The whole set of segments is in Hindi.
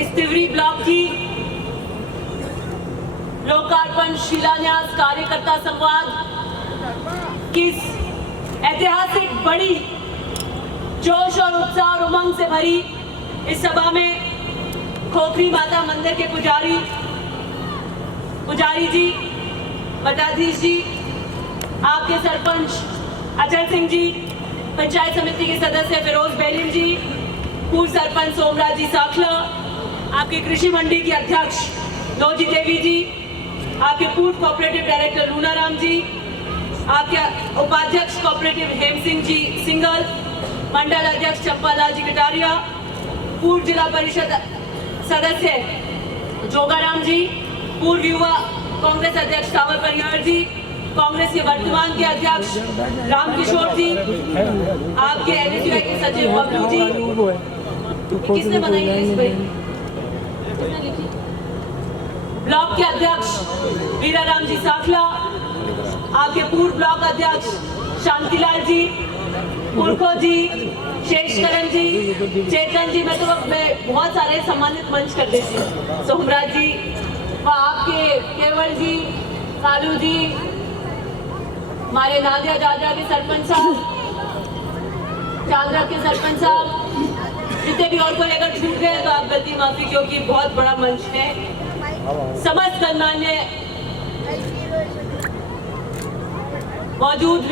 इस तिवरी ब्लॉक की लोकार्पण शिलान्यास कार्यकर्ता संवाद की ऐतिहासिक बड़ी जोश और उत्साह और उमंग से भरी इस सभा में खोखरी माता मंदिर के पुजारी जी, मठाधीश जी, आपके सरपंच अजय सिंह जी, पंचायत समिति के सदस्य फिरोज बेलिन जी, पूर्व सरपंच सोमराज जी साखला, आपके कृषि मंडी की अध्यक्ष नौजी देवी जी, आपके पूर्व कोऑपरेटिव डायरेक्टर लूनाराम जी, आपके उपाध्यक्ष कोऑपरेटिव हेम सिंह जी सिंगल, मंडल अध्यक्ष चंपालाल जी कटारिया, पूर्व जिला परिषद सदस्य जोगाराम जी, पूर्व युवा कांग्रेस अध्यक्ष सावर परिहार जी, कांग्रेस के वर्तमान के अध्यक्ष रामकिशोर जी, आपके एनएसयूआई के सचिव बबलू जी, किसने बनाई है इस पे? किसने लिखी? ब्लॉक के अध्यक्ष वीराराम जी साखला, आपके पूर्व ब्लॉक अध्यक्ष शांतिलाल जी, पुरखो जी, शेषकरण जी, चेतन जी, मैं बहुत सारे सम्मानित मंच कर देती हूँ, सोमराज जी, आपके केवल जी, सालू जी, हमारे नादिया जाजा के सरपंच साहब, चांद्रा के सरपंच साहब, जितने भी और कोई अगर छूट गए तो आप गलती माफी, क्योंकि बहुत बड़ा मंच है। समस्त गणमान्य मौजूद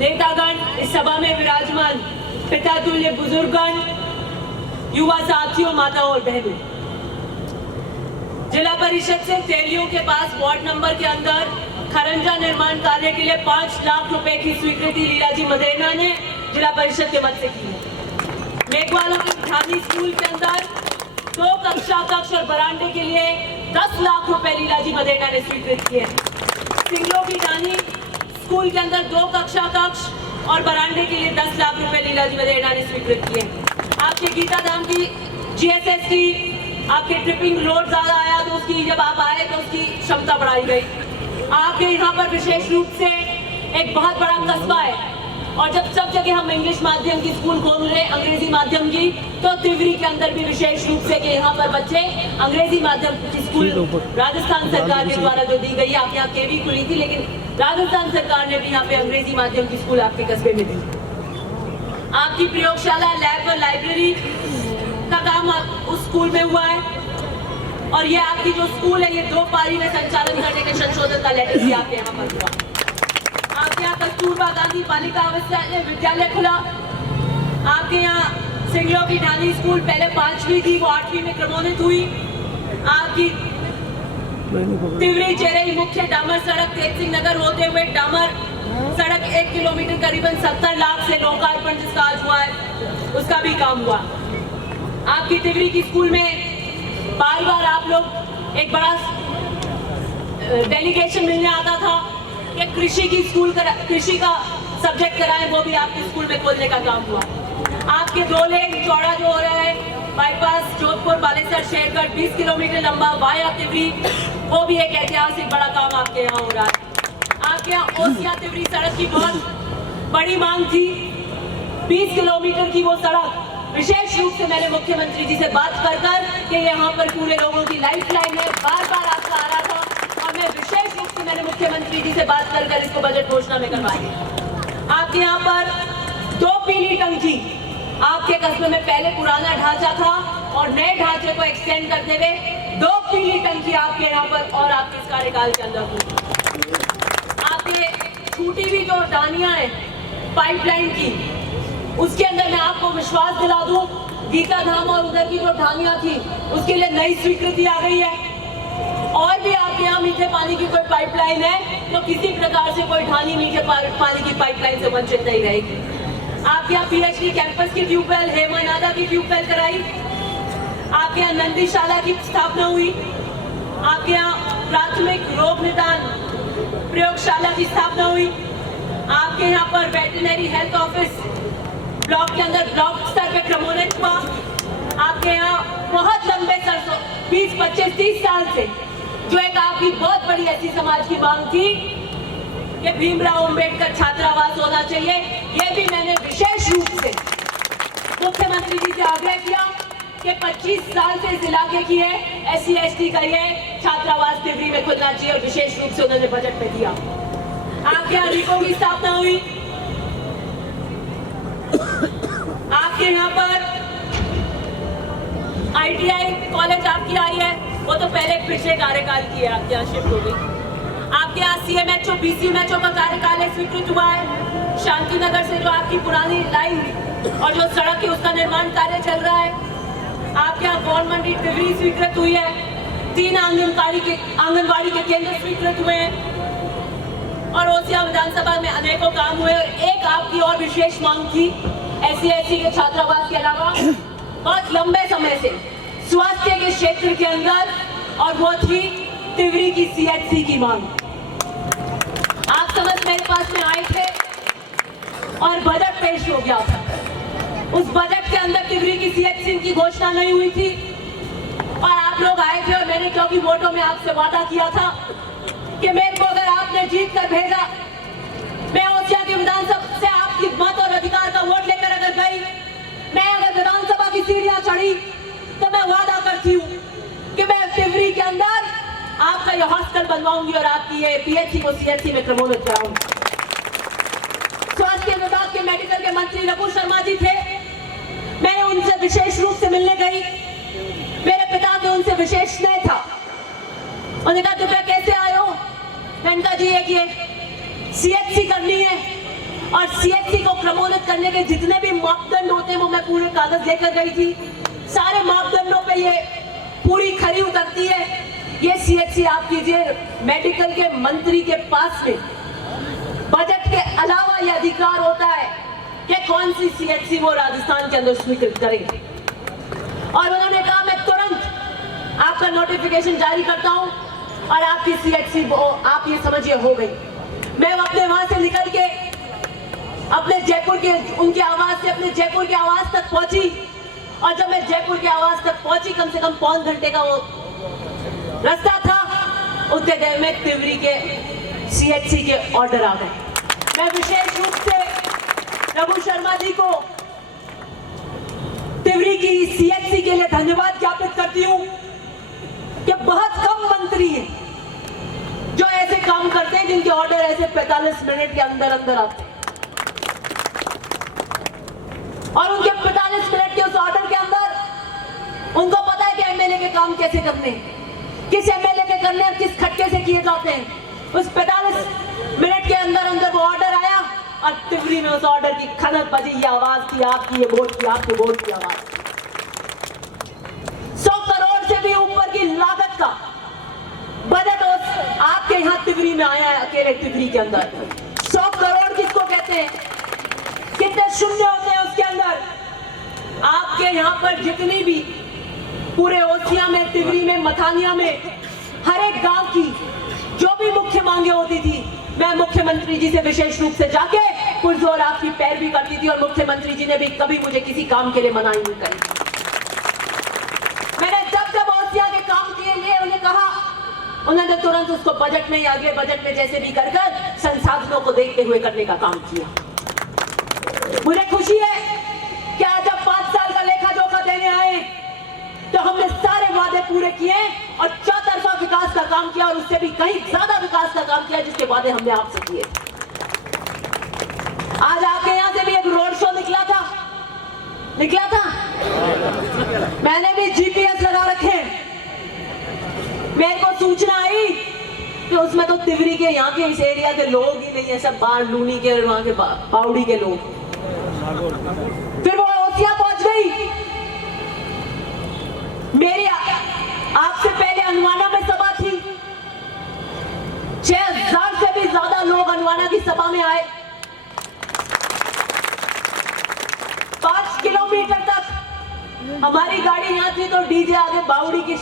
नेतागण, इस सभा में विराजमान पिता तुल्य बुजुर्गगण, युवा साथियों, माताओं और बहनों, जिला परिषद से तेलियों के पास वार्ड नंबर के अंदर खरंजा निर्माण कार्य के लिए 5 लाख रुपए की स्वीकृति लीलाजी मदेना ने जिला परिषद के मत से की है। मेघवाला के ढानी स्कूल के अंदर 2 कक्ष और बरामदे के लिए 10 लाख रुपए लीलाजी मदेना ने स्वीकृत किए। सिंगलों की ढानी स्कूल के अंदर 2 कक्ष और बरामदे के लिए 10 लाख रुपए लीलाजी मदेना ने स्वीकृत किए। आपके गीता धाम की जीएसएस की आपके ट्रिपिंग लोड ज्यादा आया तो उसकी जब आप आए तो उसकी क्षमता बढ़ाई गई। आपके यहाँ पर विशेष रूप से एक बहुत बड़ा कस्बा है और जब सब जगह हम इंग्लिश माध्यम की स्कूल खोल रहे हैं, अंग्रेजी माध्यम की, तो तिवरी के अंदर भी विशेष रूप से कि यहाँ पर बच्चे अंग्रेजी माध्यम की स्कूल राजस्थान सरकार के द्वारा जो दी गई, आपके यहाँ केवी खुली थी लेकिन राजस्थान सरकार ने भी यहाँ पे अंग्रेजी माध्यम की स्कूल आपके कस्बे में दी। आपकी प्रयोगशाला, लैब और लाइब्रेरी का काम उस स्कूल में हुआ है और ये आपकी जो स्कूल है ये 2 पारी में संचालन करने के संशोधन का लेटर भी आपके यहाँ पर हुआ। आपके यहाँ कस्तूरबा गांधी बालिका विद्यालय खुला। आपके यहाँ सिंगलों की ढानी स्कूल पहले 5वीं थी, वो 8वीं में क्रमोन्नत हुई। आपकी तिवरी चेरई मुख्य डामर सड़क तेज सिंह नगर होते हुए डामर सड़क 1 किलोमीटर करीबन 70 लाख से लोकार्पण जिसका आज हुआ है उसका भी काम हुआ। आपकी तिवरी की स्कूल में बार बार आप लोग एक बड़ा डेलीगेशन मिलने आता था कि कृषि की स्कूल कृषि का सब्जेक्ट कराएं, वो भी आपके स्कूल में खोलने का काम हुआ। आपके 2 लेन चौड़ा जो हो रहा है बाईपास जोधपुर बालेसर शेरगढ़ 20 किलोमीटर लंबा वाया तिवरी, वो भी एक ऐतिहासिक बड़ा काम आपके यहाँ हो रहा है। आपके यहाँ ओसिया तिवरी सड़क की बहुत बड़ी मांग थी, 20 किलोमीटर की वो सड़क विशेष रूप से मैंने मुख्यमंत्री जी से बात कर कि यहाँ पर पूरे लोगों की लाइफ लाइन है, बार बार आपका आ रहा था और मैं विशेष रूप से मैंने मुख्यमंत्री जी से बात कर इसको बजट घोषणा में करवाई। आपके यहाँ पर 2 पीली टंकी, आपके कस्बे में पहले पुराना ढांचा था और नए ढांचे को एक्सटेंड करते हुए 2 पीली टंकी आपके यहाँ पर और आपके इस कार्यकाल के अंदर हुई। आपके छूटी हुई जो डानियां हैं पाइपलाइन की, उसके अंदर मैं आपको विश्वास दिला दूं, गीता धाम और उधर की जो ढानियां थी उसके लिए नई स्वीकृति आ गई है। और भी आपके यहाँ मीठे पानी की कोई पाइपलाइन है तो किसी प्रकार से कोई ढानी मीठे पानी की पाइपलाइन से वंचित नहीं रहेगी। आपके यहाँ पीएचडी कैंपस की ट्यूबवेल, हेमनादा की ट्यूबवेल कराई। आपके यहाँ नंदीशाला की स्थापना हुई। आपके यहाँ प्राथमिक रोग निदान प्रयोगशाला की स्थापना हुई। आपके यहाँ पर वेटरनरी हेल्थ ऑफिस ब्लॉक के अंदर ब्लॉक स्तर पे क्रमोन्नत हुआ। आपके यहाँ बहुत लंबे 20, 25, 30 साल से जो एक आपकी बहुत बड़ी ऐसी समाज की मांग थी कि भीमराव अंबेडकर छात्रावास होना चाहिए, ये भी मैंने विशेष रूप से मुख्यमंत्री जी से आग्रह किया कि 25 साल से इस इलाके की है SC ST का ये छात्रावास तिवरी में खुलना चाहिए और विशेष रूप से उन्होंने बजट में दिया। आपके यहाँ रिको की स्थापना हुई, आपके यहाँ पर ITI कॉलेज आपकी आई है, वो तो पहले पिछले कार्यकाल की है, आपके यहाँ शिफ्ट हो गई। आपके यहाँ CMHO BCMHO का कार्यकाल स्वीकृत हुआ है। शांति नगर से जो आपकी पुरानी लाइन और जो सड़क है उसका निर्माण कार्य चल रहा है। आपके यहाँ गौर मंडी तिवरी स्वीकृत हुई है। 3 आंगनवाड़ी के केंद्र स्वीकृत हुए हैं और ओसिया विधानसभा में अनेकों काम हुए। और एक आपकी और विशेष मांग थी SC ST के छात्रावास के अलावा बहुत लंबे समय से स्वास्थ्य के क्षेत्र के अंदर, और वो थी तिवरी की CHC की मांग। आप समझ मेरे पास में आए थे और बजट पेश हो गया था। उस बजट के अंदर तिवरी की CHC की घोषणा नहीं हुई थी और आप लोग आए थे और मैंने क्योंकि वोटों में आपसे वादा किया था कि मेरे को अगर आपने जीत कर भेजा, मैं ओसिया की विधानसभा से आपकी मत और अधिकार का वोट लेकर अगर गई, मैं अगर विधानसभा की सीढ़ियां चढ़ी, तो मैं वादा करती हूँ कि मैं तिवरी के अंदर आपका ये हॉस्टल बनवाऊंगी और आपकी ये PHC को CHC में क्रमोन्नत कराऊंगी। स्वास्थ्य विभाग के मेडिकल के मंत्री रघु शर्मा जी थे, मैंने उनसे विशेष रूप से मिलने गई। मेरे पिता ने उनसे विशेष स्नेह था। उन्होंने कहा दिव्या कैसे आए हो? मैंने कहा जी ये CHC करनी है और CHC को क्रमोन्नत करने के जितने भी मापदंड होते हैं वो मैं पूरे कागज लेकर गई थी। सारे मापदंडों पे ये पूरी खरी उतरती है। ये CHC आप कीजिए, मेडिकल के मंत्री के पास में बजट के अलावा यह अधिकार होता है कि कौन सी CHC वो राजस्थान के अंदर स्वीकृत करेंगे। और उन्होंने कहा मैं तुरंत आपका नोटिफिकेशन जारी करता हूं और आपकी CHC आप ये समझिए हो गई। मैं अपने वहां से निकल के अपने जयपुर के उनके आवास से अपने जयपुर के आवास तक पहुंची और जब मैं जयपुर के आवास तक पहुंची, कम से कम 5 घंटे का वो रास्ता था, उतने देर में तिवरी के CHC के ऑर्डर आ गए। मैं विशेष रूप से रघु शर्मा जी को तिवरी की CHC के लिए धन्यवाद ज्ञापित करती हूं कि बहुत कम मंत्री हैं जो ऐसे काम करते हैं जिनके ऑर्डर ऐसे 45 मिनट के अंदर अंदर आते हैं। और उनके 45 मिनट के उस ऑर्डर के अंदर उनको पता है कि MLA के काम कैसे करने, किस MLA के करने और किस खटके से किए जाते हैं। उस 45 मिनट के अंदर अंदर वो ऑर्डर आया और तिवरी में उस ऑर्डर की खनक बजी। ये आवाज थी आपकी, ये वोट की, आपके वोट की आवाज। 100 करोड़ से भी ऊपर की लागत का बजट आपके यहाँ तिवरी में आया है, अकेले तिवरी के अंदर। 100 करोड़ किसको कहते हैं? कितने शून्य होते हैं उसके अंदर? आपके यहाँ पर जितनी भी पूरे ओसिया में, तिवरी में, मथानिया में, हर एक गांव की जो भी मुख्य मांगे होती थी, मैं मुख्यमंत्री जी से विशेष रूप से जाके पुरजोर आपकी पैरवी करती थी और मुख्यमंत्री जी ने भी कभी मुझे किसी काम के लिए मनाही नहीं करी। मैंने जब ओसिया के काम के लिए उन्हें कहा, उन्होंने तुरंत उसको बजट में या अगले बजट में जैसे भी कर संसाधनों को देखते हुए करने का काम किया। मुझे खुशी है कि आज जब 5 साल का लेखा जोखा देने आए तो हमने सारे वादे पूरे किए और चौतरफा विकास का काम किया और उससे भी कहीं ज्यादा विकास का काम किया जिसके वादे हमने आपसे किए। आज आपके यहां से भी एक रोड शो निकला था। मैंने भी GPS लगा रखे। मेरे को सूचना आई कि उसमें तो तिवरी के यहाँ के इस एरिया के लोग ही नहीं है, सब बाहर लूनी के और वहां के पाउड़ी के लोग। फिर वो ओसिया पहुंच गई। मेरी आपसे पहले अनुवाना में सभा थी, 6000 से भी ज्यादा लोग अनुवाना की सभा में आए। 5 किलोमीटर तक हमारी गाड़ी यहाँ थी तो डीजे आगे बावड़ी की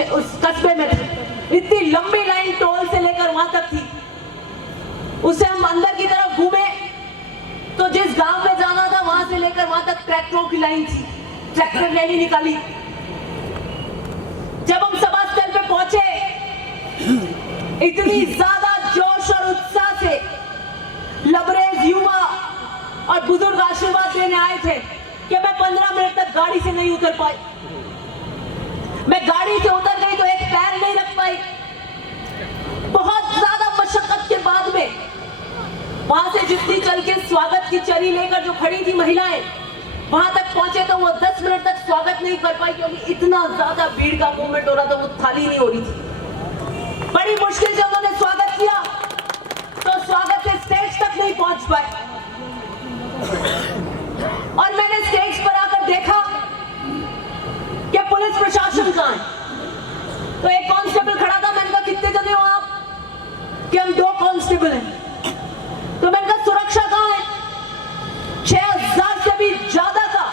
उस कस्बे में थी। इतनी लंबी लाइन टोल से लेकर वहां तक थी। उससे हम अंदर की तरफ घूमे तो जिस गांव में जाना था वहां से लेकर वहां तक ट्रैक्टरों की लाइन थी, ट्रैक्टर रैली निकाली। जब हम सभा स्थल पे पहुंचे, इतनी ज्यादा जोश और उत्साह से लबरेज युवा और बुजुर्ग आशीर्वाद देने आए थे कि मैं 15 मिनट तक गाड़ी से नहीं उतर पाई। मैं गाड़ी से उतर गई तो एक पैर नहीं रख पाई। बहुत ज्यादा मशक्कत के बाद में वहां से जितनी चल के स्वागत की चरी लेकर जो खड़ी थी महिलाएं, वहां तक पहुंचे तो वो 10 मिनट तक स्वागत नहीं कर पाई, क्योंकि इतना ज्यादा भीड़ का मूवमेंट हो रहा था, वो थाली नहीं हो रही थी। बड़ी मुश्किल से उन्होंने स्वागत किया तो स्वागत से स्टेज तक नहीं पहुंच पाए। और मैंने स्टेज पर आकर देखा कि पुलिस प्रशासन कहां है। तो एक कांस्टेबल खड़ा था। मैंने कहा कितने जने हो आप? कि हम 2 कांस्टेबल हैं। तो मैंने कहा सुरक्षा कहां है? 6000 से भी ज्यादा का।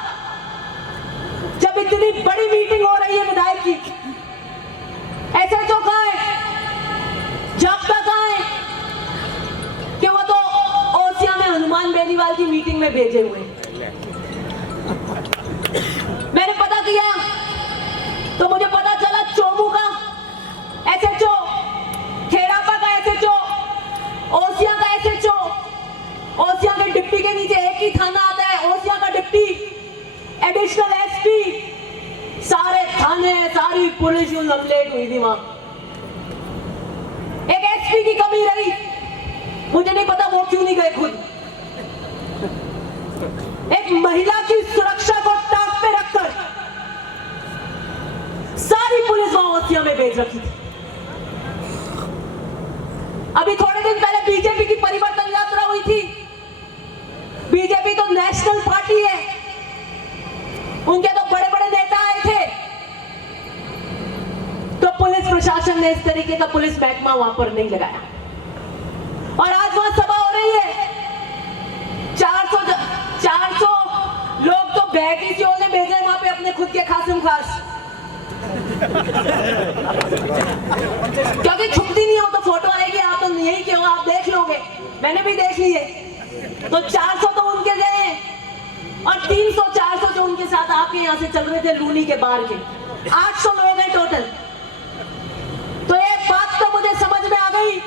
जब इतनी बड़ी मीटिंग हो रही है विधायक की, एसएचओ कहां है? जाप्ता कहां है? कि वो तो ओसिया में हनुमान बेनीवाल की मीटिंग में भेजे हुए। मैंने पता किया तो मुझे पता चला चोमू का एसएचओ, खेड़ापा का एसएचओ, ओसिया का एसएचओ, ओसिया के डिप्टी के नीचे एक ही थाना आता है, ओसिया का डिप्टी, एडिशनल एसपी, सारे थाने, सारी पुलिस लमलेट हुई थी वहां। एक एसपी की कमी रही, मुझे नहीं पता वो क्यों नहीं गए खुद। एक महिला की सुरक्षा को टांग पे रखकर सारी पुलिस वहां ओसिया में भेज रखी थी। अभी थोड़े दिन पहले बीजेपी की परिवर्तन यात्रा हुई थी। बीजेपी तो नेशनल पार्टी है, उनके तो बड़े बड़े नेता आए थे। तो पुलिस प्रशासन ने इस तरीके का पुलिस महकमा वहां पर नहीं लगाया। और आज वहां सभा हो रही है, 400 लोग तो बैगी ने भेजे वहां पे अपने खुद के खासिम खास, क्योंकि छुपती नहीं हो तो फोटो आएगी, आप तो यही क्यों, आप देख लोगे, मैंने भी देख ली है। तो 400 तो उनके गए और 300-400 जो उनके साथ आपके यहाँ से चल रहे थे लूनी के बाहर के, 800 लोग हैं टोटल। तो एक बात तो मुझे समझ में आ गई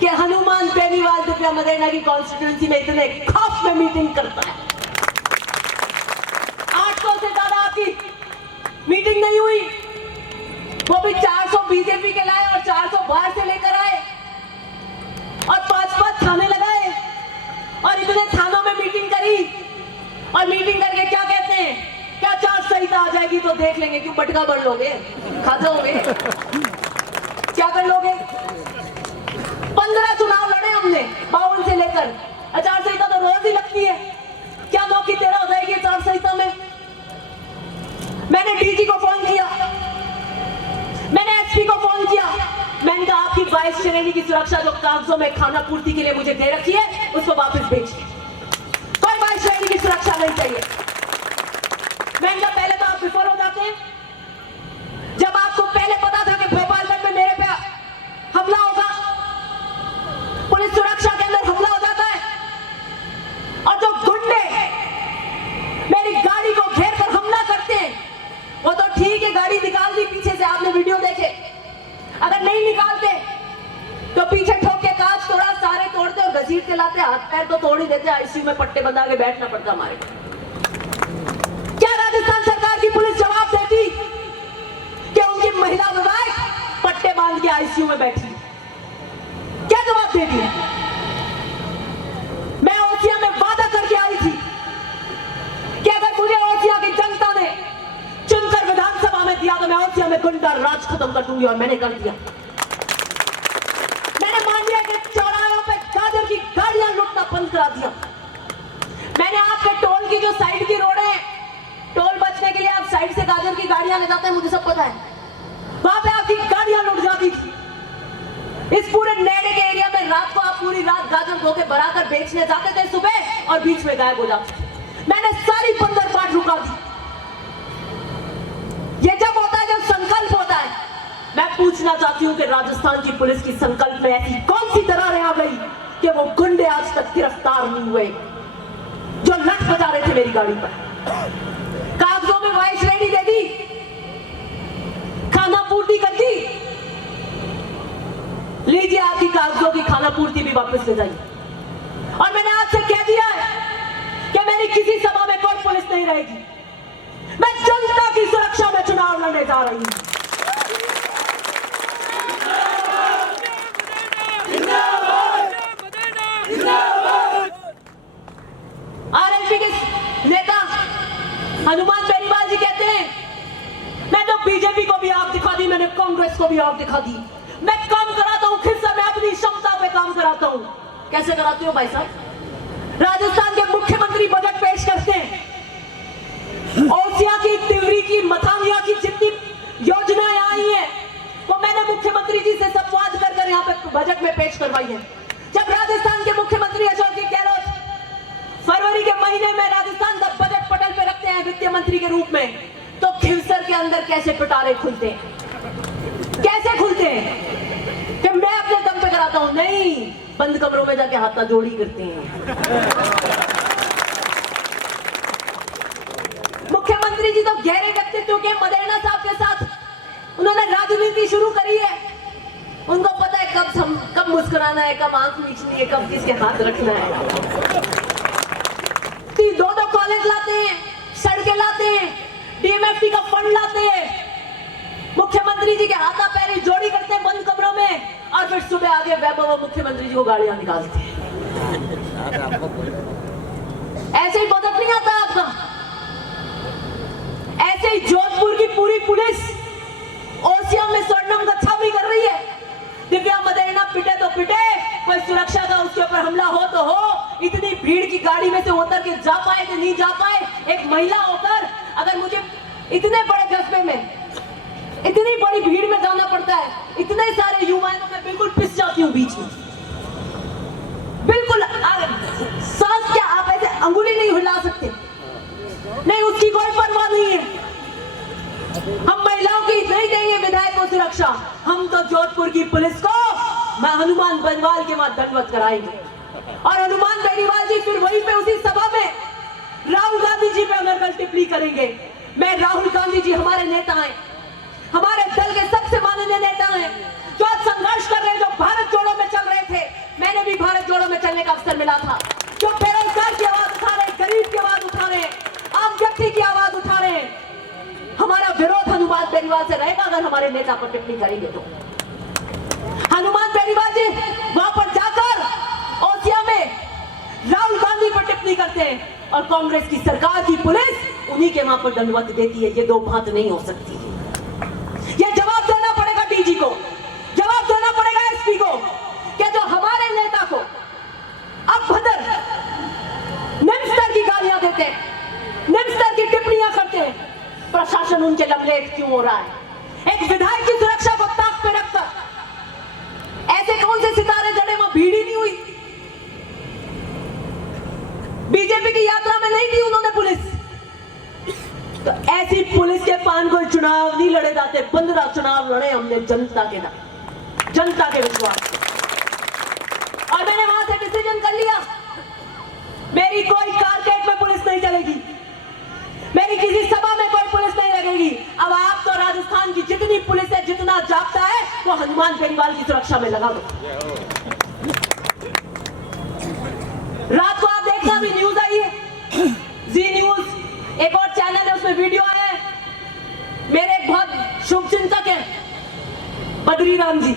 कि हनुमान बेनीवाल दिव्या मदेना की कॉन्स्टिट्यूंसी में इतने खौफ में मीटिंग करता है। 800 से ज्यादा आपकी मीटिंग नहीं हुई, वो भी 400 बीजेपी के लाए और 400 बाहर से लेकर आए और 5-5 थाने लगाए और इतने थानों में मीटिंग करी। और मीटिंग करके क्या कहते हैं, क्या चार संहिता आ जाएगी तो देख लेंगे, क्यों बटका भर लोगे, खा जाओगे, क्या कर लोगे? 15 चुनाव लड़े हमने 52 से लेकर, आचार संहिता तो रोज ही लगती है, क्या 9 की 13 हो जाएगी आचार संहिता में? मैंने डीजी को फोन किया, मैंने एसपी को फोन किया, मैंने कहा आपकी 22 श्रेणी की सुरक्षा जो कागजों में खाना पूर्ति के लिए मुझे दे रखी है उसको वापस भेजिए, कोई 22 श्रेणी की सुरक्षा नहीं चाहिए। मैंने कहा पहले तो आप विफल हो जाते हैं, जब आपको पहले पता था कि भोपालगढ़ में मेरे पे हमला होगा, पुलिस सुरक्षा के अंदर हमला हो जाता है और जो गुंडे मेरी गाड़ी को घेर कर हमला करते हैं, वो तो ठीक है गाड़ी निकाल दी पीछे से, आपने वीडियो देखे, अगर नहीं निकालते तो पीछे ठोक के कांच तोड़ा, सारे तोड़ते और घसीटते लाते, हाथ पैर तो तोड़ ही देते, आईसीयू में पट्टे बंधा के बैठना पड़ता हमारे। क्या राजस्थान सरकार की पुलिस जवाब देती कि उनकी महिला विधायक पट्टे बांध के आईसीयू में बैठी? क्या जवाब देती? मैं ओसिया में वादा करके आई थी कि अगर मुझे ओसिया की जनता ने चुनकर विधानसभा में दिया तो मैं ओसिया में गुंडा राज खत्म कर दूंगी, और मैंने कर दिया। मैंने मान लिया कि चौराहों पे गाजर की गाड़ियां लुटना बंद करा दिया। मैंने आपके टोल की जो साइड की रोड है, टोल बचने के लिए आप साइड से गाजर की गाड़ियां ले जाते हैं, मुझे सब पता है, वहां पे आपकी गाड़ियां लुट जाती थी। इस पूरे नेड़े के एरिया में रात को आप पूरी रात गाजर धो के भराकर बेचने जाते थे सुबह और बीच में गायब हो जाते। मैंने सारी बंदर पाठ रुका दी। ये जब होता है, जब संकल्प होता है। मैं पूछना चाहती हूं कि राजस्थान की पुलिस की संकल्प में ऐसी कौन सी दरारें आ गई कि वो गुंडे आज तक गिरफ्तार नहीं हुए जो लठ बजा रहे थे मेरी गाड़ी पर? कागजों में 22 श्रेणी दे दी, खाना पूर्ति कर दी, लीजिए आपकी कागजों की खाना पूर्ति भी वापस ले जाइए। और मैंने आज से कह दिया है कि मेरी किसी सभा में कोई पुलिस नहीं रहेगी, मैं जनता की सुरक्षा में चुनाव लड़ने जा रही हूं। आरएलपी के नेता हनुमान बेनीवाल जी कहते हैं, मैं तो बीजेपी को भी आग दिखा दी, मैंने कांग्रेस को भी आग दिखा दी, मैं काम कराता हूं, खिस्सा मैं अपनी क्षमता पे काम कराता हूं। कैसे कराते हो भाई साहब? राजस्थान के मुख्यमंत्री बजट पेश करते हैं, ओसिया की, तिवरी की, मथानिया की जितनी योजनाएं आई हैं वो मैंने मुख्यमंत्री जी से संवाद कर यहाँ पे बजट में पेश करवाई है। जब राजस्थान के मुख्यमंत्री अशोक गहलोत फरवरी के महीने में राजस्थान का बजट पटल पे रखते हैं वित्त मंत्री के रूप में, तो खिवसर के अंदर कैसे पिटारे खुलते हैं, कैसे खुलते हैं कि मैं अपने दम पे कराता हूं? नहीं, बंद कमरों में जाके हाथा जोड़ी करते हैं। मुख्यमंत्री जी तो गहरे व्यक्तित्व के मदेरणा साहब के साथ उन्होंने राजनीति शुरू करी है। उनको पता है कब मुस्कुराना है, कब आंख मीचनी है, कब किसके हाथ रखना है। दो कॉलेज लाते हैं, सड़कें लाते हैं, डीएमएफटी का फंड लाते हैं, मुख्यमंत्री जी के हाथा पैरी जोड़ी करते हैं बंद कमरों में, और फिर सुबह आगे वैभव मुख्यमंत्री जी को गाड़ियां निकालते हैं। ऐसे ही बजट नहीं आता आपका। ऐसे ही जोधपुर की पूरी पुलिस ओसिया में स्वर्णम गच्छा भी कर रही है। दिव्या मदेरणा पिटे तो पिटे, कोई सुरक्षा का उसके ऊपर हमला हो तो हो, इतनी भीड़ की गाड़ी में से उतर के जा पाए कि नहीं जा पाए, एक महिला होकर अगर मुझे इतने बड़े कस्बे में इतनी बड़ी भीड़ में जाना पड़ता है, इतने सारे युवाओं में बिल्कुल पिस जाती हूँ बीच में, बिल्कुल सांस क्या आप ऐसे अंगुली नहीं हिला सकते, नहीं उसकी कोई परवाह नहीं है। हम महिलाओं की नहीं देंगे विधायक को सुरक्षा, हम तो जोधपुर की पुलिस को मैं हनुमान बेनीवाल के बाद दंडवत कराएंगे। और हनुमान बेनीवाल जी फिर वहीं पे उसी सभा में राहुल गांधी जी पे अगर कल टिप्पणी करेंगे। मैं राहुल गांधी जी हमारे नेता हैं, हमारे दल के सबसे माननीय नेता हैं, जो आज संघर्ष कर रहे हैं, जो भारत जोड़ो में चल रहे थे, मैंने भी भारत जोड़ो में चलने का अवसर मिला था, जो बेरोजगार की आवाज उठा रहे हैं, गरीब की आवाज उठा रहे हैं, आम व्यक्ति की आवाज उठा रहे हैं। हमारा विरोध हनुमान बेनीवाल से रहेगा अगर हमारे नेता पर टिप्पणी करेंगे तो। हनुमान बेनीवाल जी वहां पर जाकर ओसिया में राहुल गांधी पर टिप्पणी करते हैं और कांग्रेस की सरकार की पुलिस उन्हीं के वहां पर दंडवत देती है। ये दो बात नहीं हो सकती। ये जवाब देना पड़ेगा डीजी को, जवाब देना पड़ेगा एसपी को, कि जो हमारे नेता को अभद्र निम्न स्तर की गालियां देते हैं, निम्न स्तर की टिप्पणियां करते हैं, प्रशासन उनके लमलेट क्यों हो रहा है? एक विधायक की सुरक्षा को ताक पे रखकर ऐसे कौन से सितारे जड़े वहां भीड़ ही नहीं हुई? बीजेपी की यात्रा में नहीं थी उन्होंने पुलिस, तो ऐसी पुलिस के पान कोई चुनाव नहीं लड़े जाते। 15 चुनाव लड़े हमने जनता के नाम, जनता के विश्वास, और मैंने वहां से डिसीजन कर लिया, मेरी कोई कारकेट में पुलिस नहीं चलेगी, मेरी किसी सभा में कोई पुलिस नहीं लगेगी। अब आप तो राजस्थान की जितनी पुलिस है, जितना जाप्ता है, वो हनुमान बेनीवाल की सुरक्षा में लगा दो। रात को आप देखना भी न्यूज आई है, जी न्यूज, एक और चैनल है, उसमें वीडियो आया है। मेरे एक बहुत शुभ चिंतक है बद्री राम जी,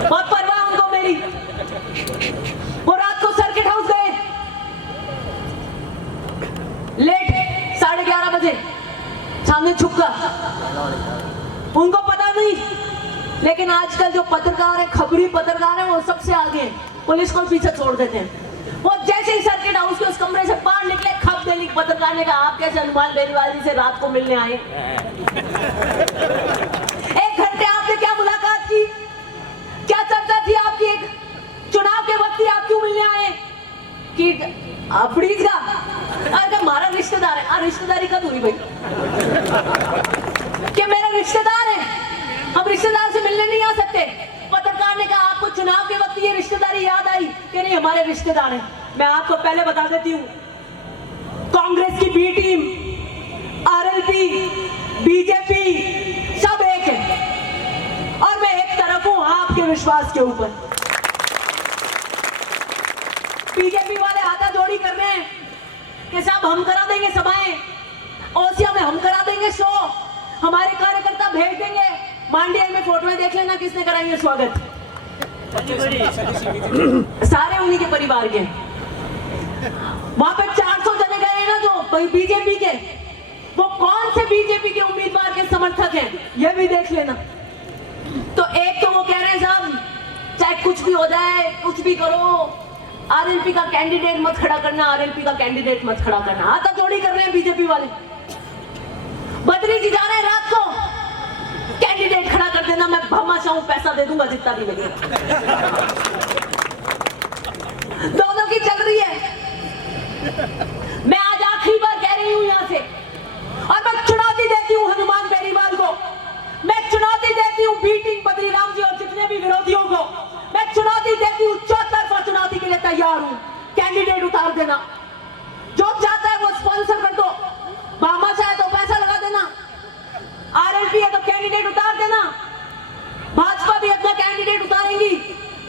बहुत परवाह उनको मेरी, वो रात को सर्किट हाउस गए लेट 11:30 बजे, सामने छुपका, उनको पता नहीं, लेकिन आजकल जो पत्रकार है, खबरी पत्रकार है, वो सबसे आगे पुलिस को पीछे छोड़ देते हैं। वो जैसे ही सर्किट हाउस के उस कमरे से बाहर निकले, खप देली पत्रकार ने कहा, आप कैसे हनुमान बेनीवाल जी से रात को मिलने आए? 1 घंटे आपने क्या मुलाकात की, क्या चर्चा थी आपकी? एक चुनाव के वक्त ही आप क्यों मिलने आए? कि प्लीज का अरे हमारा रिश्तेदार है। रिश्तेदारी कब हुई भाई? कि मेरा रिश्तेदार है, हम रिश्तेदार से मिलने नहीं आ सकते? पत्रकार ने कहा, आपको चुनाव के वक्त ये रिश्तेदारी याद आई कि नहीं हमारे रिश्तेदार हैं? मैं आपको पहले बता देती हूँ, कांग्रेस की बी टीम, आरएलपी, बीजेपी सब एक है, और मैं एक तरफ हूं आपके विश्वास के ऊपर। बीजेपी वाले हाथा जोड़ी कर रहे हैं कि साहब हम करा देंगे सभाएं, ओसिया में हम करा देंगे शो, हमारे कार्यकर्ता भेज देंगे, मांडिया में फोटो देख लेना किसने कराई है स्वागत, सारे उन्हीं के परिवार के। वहां पे 400 जने गए ना जो बीजेपी के, वो कौन से बीजेपी के उम्मीदवार के समर्थक हैं, ये भी देख लेना। तो एक तो वो कह रहे हैं साहब चाहे कुछ भी हो जाए, कुछ भी करो, आरएलपी का कैंडिडेट मत खड़ा करना, आरएलपी का कैंडिडेट मत खड़ा करना। आता थोड़ी कर रहे हैं बीजेपी वाले। बद्री जी जा रहे हैं रात को, कैंडिडेट खड़ा कर देना, मैं भामाशाह हूं, पैसा दे दूंगा जितना भी लगेगा। दोनों की चल रही है। मैं आज आखिरी बार कह रही हूं यहां से, और मैं चुनौती देती हूं हनुमान बेरीवाल को, मैं चुनौती देती हूं बीटिंग बद्रीराम जी और जितने भी विरोधियों को, मैं चुनौती देती हूं, चौतरफा चुनौती के लिए तैयार हूं। कैंडिडेट उतार देना, जो चाहता है वो स्पॉन्सर कर दो, भामाशाह है तो पैसा लगा देना, आरएलपी है तो कैंडिडेट उतार देना, भाजपा भी अपना कैंडिडेट उतारेंगी।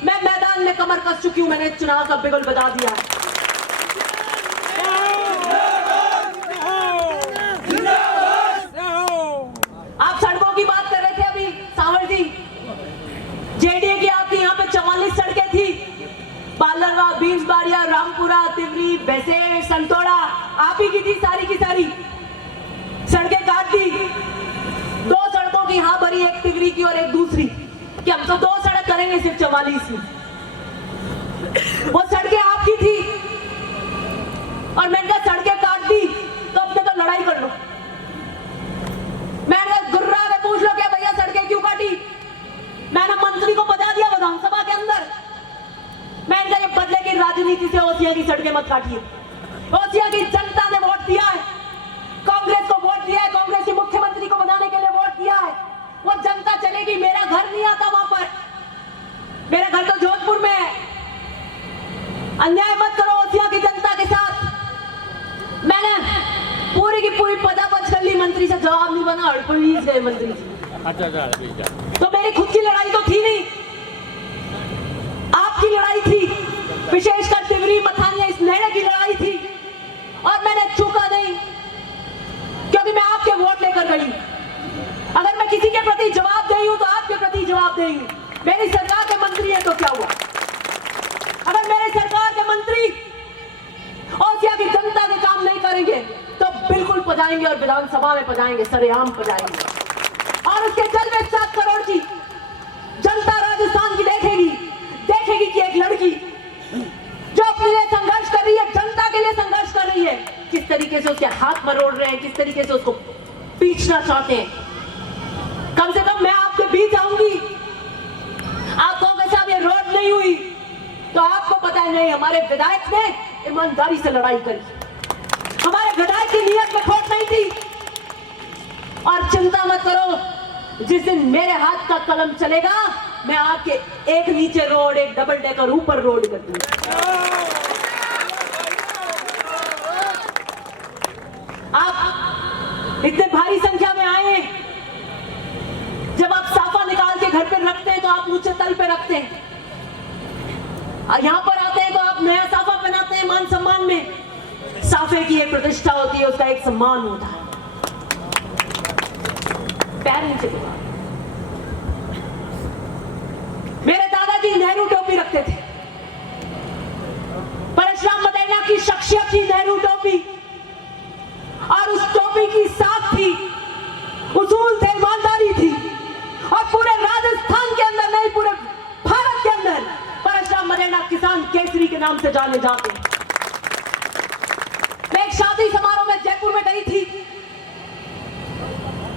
मैं मैदान में कमर कस चुकी हूं, मैंने चुनाव का बिगुल बजा दिया। आप सड़कों की बात कर रहे थे अभी सावर जी, जेडीए की आपकी यहाँ पे 44 सड़कें थी, पार्लरबाग, बींसबाड़िया, रामपुरा, तिवरी, बेसेर, संतोड़ा, आप ही की थी सारी की सारी। सड़कें काट दी, 2 सड़कों की हाँ भरी, एक तिवरी की और एक दूसरी, कि हम तो 2 सड़क करेंगे सिर्फ 44 में। वो सड़कें आपकी थी और मैंने कहा सड़कें काट दी तो अपने तो लड़ाई कर लो। मैंने गुर्रा में पूछ लो क्या भैया सड़कें क्यों काटी, मैंने मंत्री को बता दिया विधानसभा के अंदर। मैंने कहा ये बदले की राजनीति से ओसिया की सड़कें मत काटिए। ओसिया की जनता ने वोट दिया है, कांग्रेस को वोट दिया है, कांग्रेस के मुख्यमंत्री को बनाने के लिए वोट दिया है, वो जनता चलेगी। मेरा घर नहीं आता वहां पर, मेरा घर तो जोधपुर में है। अन्याय मत करो ओसिया की जनता के साथ। मैंने पूरी की पूरी पदापच कर ली, मंत्री से जवाब नहीं बना, हड़पड़ीस गए मंत्री जी। तो मेरी खुद की लड़ाई तो थी नहीं, आपकी लड़ाई थी, विशेषकर तिवरी मथानिया इस नहर की लड़ाई थी, और मैंने चूका नहीं क्योंकि मैं आपके वोट लेकर गई। अगर मैं किसी के प्रति जवाब दे हूं तो आपके प्रति जवाब देंगे। मेरी सरकार के मंत्री है तो क्या हुआ, अगर मेरे सरकार के मंत्री ओसिया की जनता के काम नहीं करेंगे तो बिल्कुल पजाएंगे और विधानसभा में पजाएंगे, सरेआम पजाएंगे। और उसके जलवे 7 करोड़ की जनता राजस्थान की देखेगी कि एक लड़की जो अपने लिए संघर्ष कर रही है, जनता के लिए संघर्ष कर रही है, किस तरीके से उसके हाथ मरोड़ रहे हैं, किस तरीके से उसको पीछना चाहते हैं। कम से कम मैं आपके बीच आऊंगी, आप कहोगे साहब ये रोड नहीं हुई, तो आपको पता है नहीं हमारे विधायक ने ईमानदारी से लड़ाई करी, हमारे विधायक की नीयत में खोट नहीं थी। और चिंता मत करो, जिस दिन मेरे हाथ का कलम चलेगा मैं आपके एक नीचे रोड, एक डबल डेकर ऊपर रोड कर दूंगा। आप इतने भारी संख्या में आए, जब आप साफा निकाल के घर पे रखते हैं तो आप ऊंचे तल पे रखते हैं, यहां पर आते हैं तो आप नया साफा पहनाते हैं मान सम्मान में। साफे की एक प्रतिष्ठा होती है, उसका एक सम्मान होता है। पैर नीचे मेरे दादाजी नेहरू टोपी रखते थे, परशुराम मदेना की शख्सियत थी नेहरू टोपी, और उस टोपी की साख थी, उसूल थे, ईमानदारी थी, और पूरे राजस्थान के अंदर नहीं पूरे भारत के अंदर परशुराम मदेना किसान केसरी के नाम से जाने जाते हैं। मैं एक शादी समारोह में जयपुर में गई थी,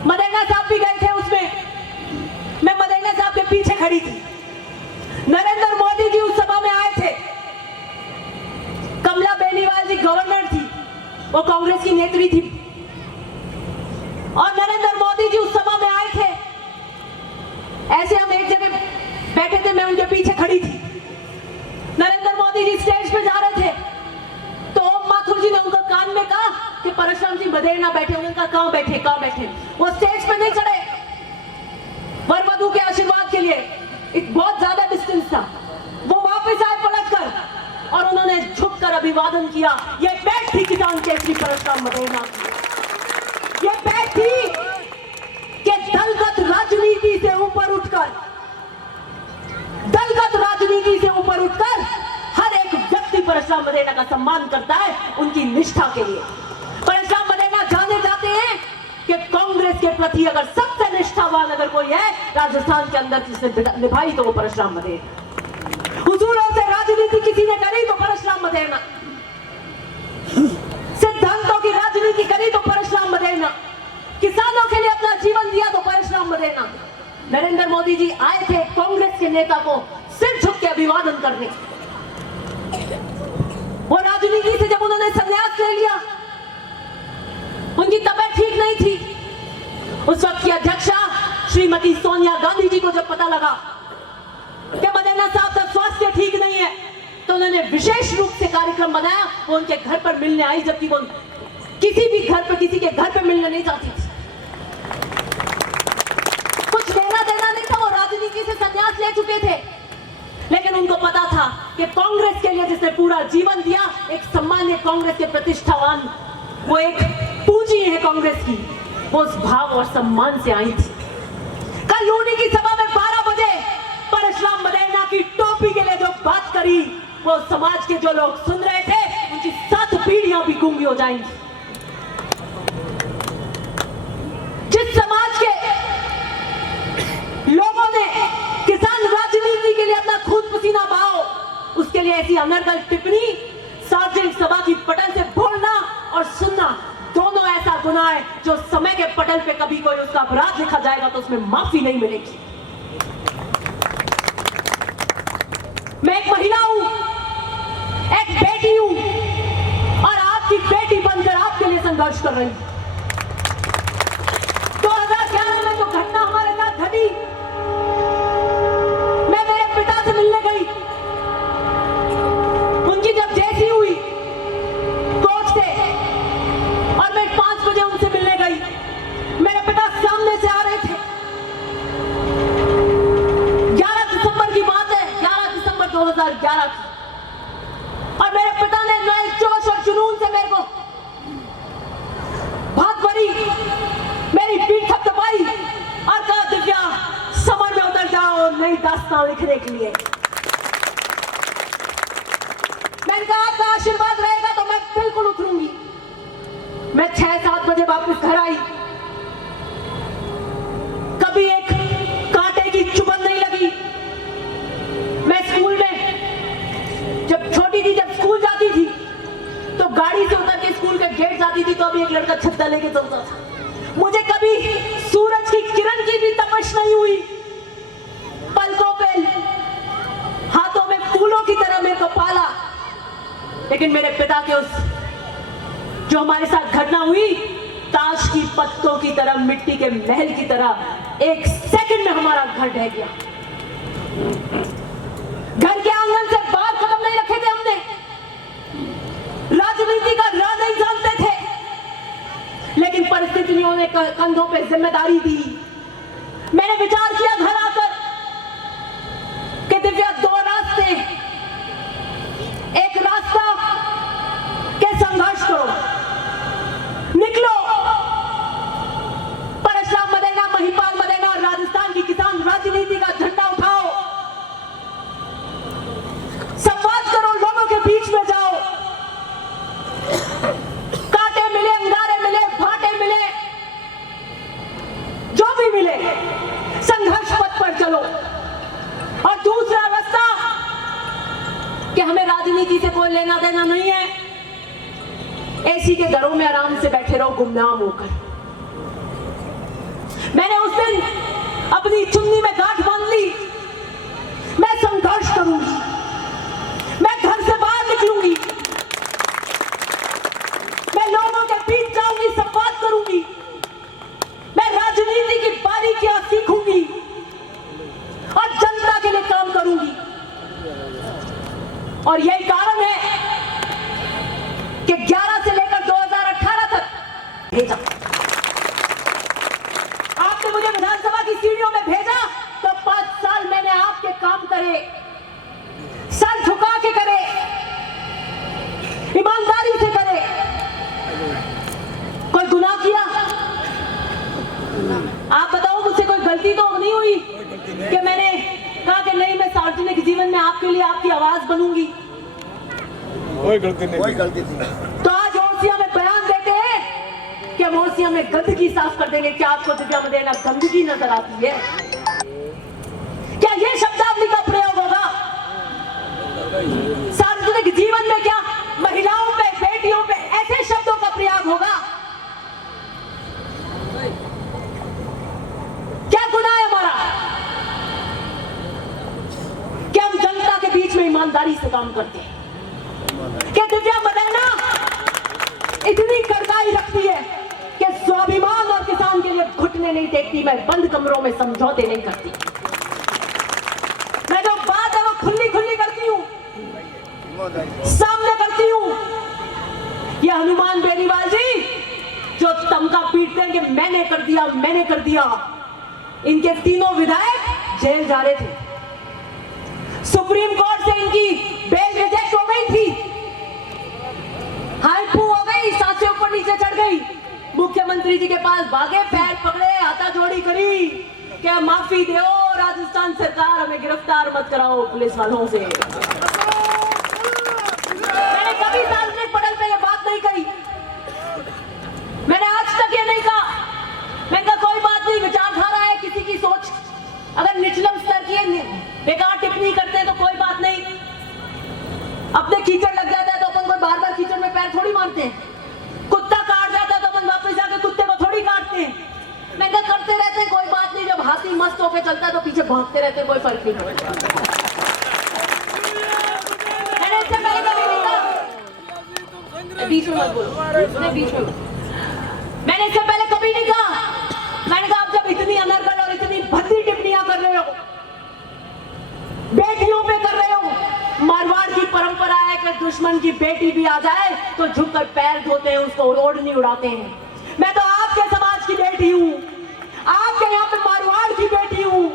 मदेना साहब भी गए थे उसमें, मैं मदेना साहब के पीछे खड़ी थी। नरेंद्र मोदी जी उस सभा में आए थे, कमला बेनीवाल जी गवर्नर थी, वो कांग्रेस की नेत्री थी, और नरेंद्र मोदी जी उस सभा में आए थे। ऐसे हम एक जगह बैठे थे, मैं उनके पीछे खड़ी थी। नरेंद्र मोदी जी स्टेज पे जा रहे थे तो ओम माथुर जी ने उनको कान में कहा कि परशुराम जी बधेरना बैठे। उन्होंने कहा कहां बैठे, कहां बैठे? वो स्टेज पे नहीं चढ़े, वर वधू के आशीर्वाद के लिए एक बहुत ज्यादा डिस्टेंस था। वो वापस आए पलटकर और उन्होंने झुककर अभिवादन किया। ये बैठ थी किसान केसरी परशुराम मदेना की, ये बैठ थी परशुराम मदेना का सम्मान करता है उनकी निष्ठा के लिए। परशुराम मदेना जाने जाते हैं कि कांग्रेस के प्रति अगर सबसे निष्ठावान अगर कोई है राजस्थान के अंदर जिसने निभाई तो वो परशुराम मदेना। हुजूरों से राजनीति किसी ने करी तो परशुराम मदेना, सिद्धांतों की राजनीति करी तो परशुराम मदेना, किसानों के लिए अपना जीवन दिया तो परशुराम मदेना। नरेंद्र मोदी जी आए थे कांग्रेस के नेता को सिर झुक के अभिवादन करने। वो राजनीति से जब उन्होंने संन्यास ले लिया, उनकी तबीयत ठीक नहीं थी। उस वक्त की अध्यक्षा श्रीमती सोनिया गांधी जी को जब पता लगा कि मदेना साहब का स्वास्थ्य ठीक नहीं है तो उन्होंने विशेष रूप से कार्यक्रम बनाया। वो उनके घर पर मिलने आई, जबकि वो किसी भी घर पर किसी के घर पर मिलने नहीं जाती थी। कुछ लेना देना नहीं था, वो राजनीति से संन्यास ले चुके थे, लेकिन उनको पता था कि कांग्रेस के लिए जिसने पूरा जीवन दिया, एक सम्मान्य कांग्रेस के प्रतिष्ठावान, वो एक पूंजी है कांग्रेस की, वो उस भाव और सम्मान से आई थी। कल लूनी की सभा में 12 बजे परशुराम मदेना की टोपी के लिए जो बात करी, वो समाज के जो लोग सुन रहे थे उनकी 7 पीढ़ियां भी गूंगी हो जाएंगी। जिस समाज के लोगों ने किसान राजनीति के लिए अपना खून पसीना बहाओ, उसके लिए ऐसी अनर्गल टिप्पणी सार्वजनिक सभा की पटल से बोलना और सुनना दोनों ऐसा गुनाह है जो समय के पटल पे कभी कोई उसका अपराध लिखा जाएगा तो उसमें माफी नहीं मिलेगी। मैं एक महिला हूं, एक बेटी हूं और आपकी बेटी बनकर आपके लिए संघर्ष कर रही हूं। 2011 में जो घटना हमारे साथ घटी, मैं मेरे पिता से मिलने गई, उनकी जब जैसी हुई कोच से, और मैं 5 बजे उनसे मिलने गई, मेरे पिता सामने से आ रहे थे। 11 दिसंबर की बात है, 11 दिसंबर 2011 की, और मेरे पिता ने नए जोश और जुनून से मेरे को भाग भरी, मेरी पीठ थपथपाई और कहा, दिव्या समर में उतर जाओ नई दास्तान लिखने के लिए। मैंने कहा आपका आशीर्वाद रहेगा तो मैं बिल्कुल उतरूंगी। मैं 6-7 बजे वापस घर आई, कभी एक कांटे की चुभन नहीं लगी। मैं स्कूल में जब छोटी थी, जब स्कूल जाती थी तो गाड़ी से उतर के स्कूल के गेट जाती थी तो अभी एक लड़का छत्ता लेके चलता था। मुझे कभी सूरज की किरण की भी तपश नहीं हुई। पलकों पे हाथों में फूलों की तरह मेरे को पाला, लेकिन मेरे पिता के उस जो हमारे साथ घटना हुई, ताश की पत्तों की तरह, मिट्टी के महल की तरह 1 सेकंड में हमारा घर ढह गया। घर के आंगन से बाहर कदम नहीं रखे थे हमने, राजनीति का राह नहीं जानते थे, लेकिन परिस्थितियों ने कंधों पे जिम्मेदारी दी। मैंने विचार किया घर आकर कि दिव्या 2 रास्ते, एक रास्ता के संघर्ष करो, निकलो, परशुराम मदेना, महिपाल मदेना और राजस्थान की किसान राजनीति का झंडा उठाओ, संवाद करो, लोगों के बीच में जाओ, कांटे मिले, अंगारे मिले, भाटे मिले, जो भी मिले, संघर्ष पथ पर चलो। और दूसरा रास्ता कि हमें राजनीति से कोई लेना देना नहीं है, एसी के घरों में आराम से बैठे रहो गुमनाम होकर। मैंने उस दिन अपनी चुन्नी में गांठ बांध ली, मैं संघर्ष करूंगी, मैं घर से बाहर निकलूंगी, मैं लोगों के बीच जाऊंगी, संवाद करूंगी, मैं राजनीति की बारीकियां सीखूंगी और जनता के लिए काम करूंगी। और यही कारण है कि 11 से लेकर 2018 तक भेजा, आपने मुझे विधानसभा की सीढ़ियों में भेजा तो 5 साल मैंने आपके काम करे, सर झुका के करे, ईमानदारी से करे। कोई गुनाह किया? आप बताओ, मुझसे कोई गलती तो नहीं हुई कि मैंने कहा कि नहीं, मैं सार्वजनिक जीवन में आपके लिए आपकी आवाज बनूंगी। कोई गलती नहीं, कोई गलती नहीं। तो आज ओसिया में बयान देते हैं कि हम ओसिया में गंदगी साफ कर देंगे। क्या आपको दिव्या मदेना गंदगी नजर आती है? क्या ये शब्दावली का प्रयोग होगा सार्वजनिक जीवन में? क्या महिलाओं पे, बेटियों पे ऐसे शब्दों का प्रयोग होगा? क्या गुनाह है हमारा? क्या हम जनता के बीच में ईमानदारी से काम करते हैं? क्या दिव्या मदेना इतनी कड़काई रखती है कि स्वाभिमान और किसान के लिए घुटने नहीं टेकती? मैं बंद कमरों में समझौते नहीं करती। मैं जो बात है वो खुली खुली करती हूं, सामने करती हूं। ये हनुमान बेनीवाल जी जो तमका पीटते हैं कि मैंने कर दिया, मैंने कर दिया, इनके तीनों विधायक जेल जा रहे थे। सुप्रीम कोर्ट से इनकी बेल रिजेक्ट हो गई थी, हाईपू हो गई, सांसें ऊपर नीचे चढ़ गई। मुख्यमंत्री जी के पास भागे, पैर पकड़े, हाथाजोड़ी करी, क्या माफी दो राजस्थान सरकार, हमें गिरफ्तार मत कराओ पुलिस वालों से। मैंने कभी सार्वजनिक पटल पे ये बात नहीं कही, मैंने आज तक ये नहीं कहा। मैंने कहा कोई बात नहीं, विचारधारा है किसी की सोच, अगर निचलम स्तर की बेकार टिप्पणी करते हैं तो कोई बात नहीं। अपने कीचड़ लग जाता है तो अपन कोई बार बार कीचड़ में पैर थोड़ी मारते हैं। कुत्ता काट जाता है तो अपन वापस जाके कुत्ते को थोड़ी काटते हैं। मैं क्या करते रहते हैं, कोई बात नहीं। जब हाथी मस्त होके चलता है तो पीछे भागते रहते हैं, कोई फर्क नहीं पड़ता। मैंने इससे पहले कभी नहीं कहा, बीच में मत बोलो, बीच में। मैंने इससे पहले कभी नहीं कहा। मैंने कहा आप जब इतनी अनर्गल और इतनी भद्दी टिप्पणियां कर रहे हो, बेटियों पे कर रहे हो, मारवाड़ की परंपरा है कि दुश्मन की बेटी भी आ जाए तो झुककर पैर धोते हैं, उसको ओढ़नी उड़ाते हैं। मैं तो आपके समाज की बेटी हूँ, आपके यहाँ पे मारवाड़ की बेटी हूँ,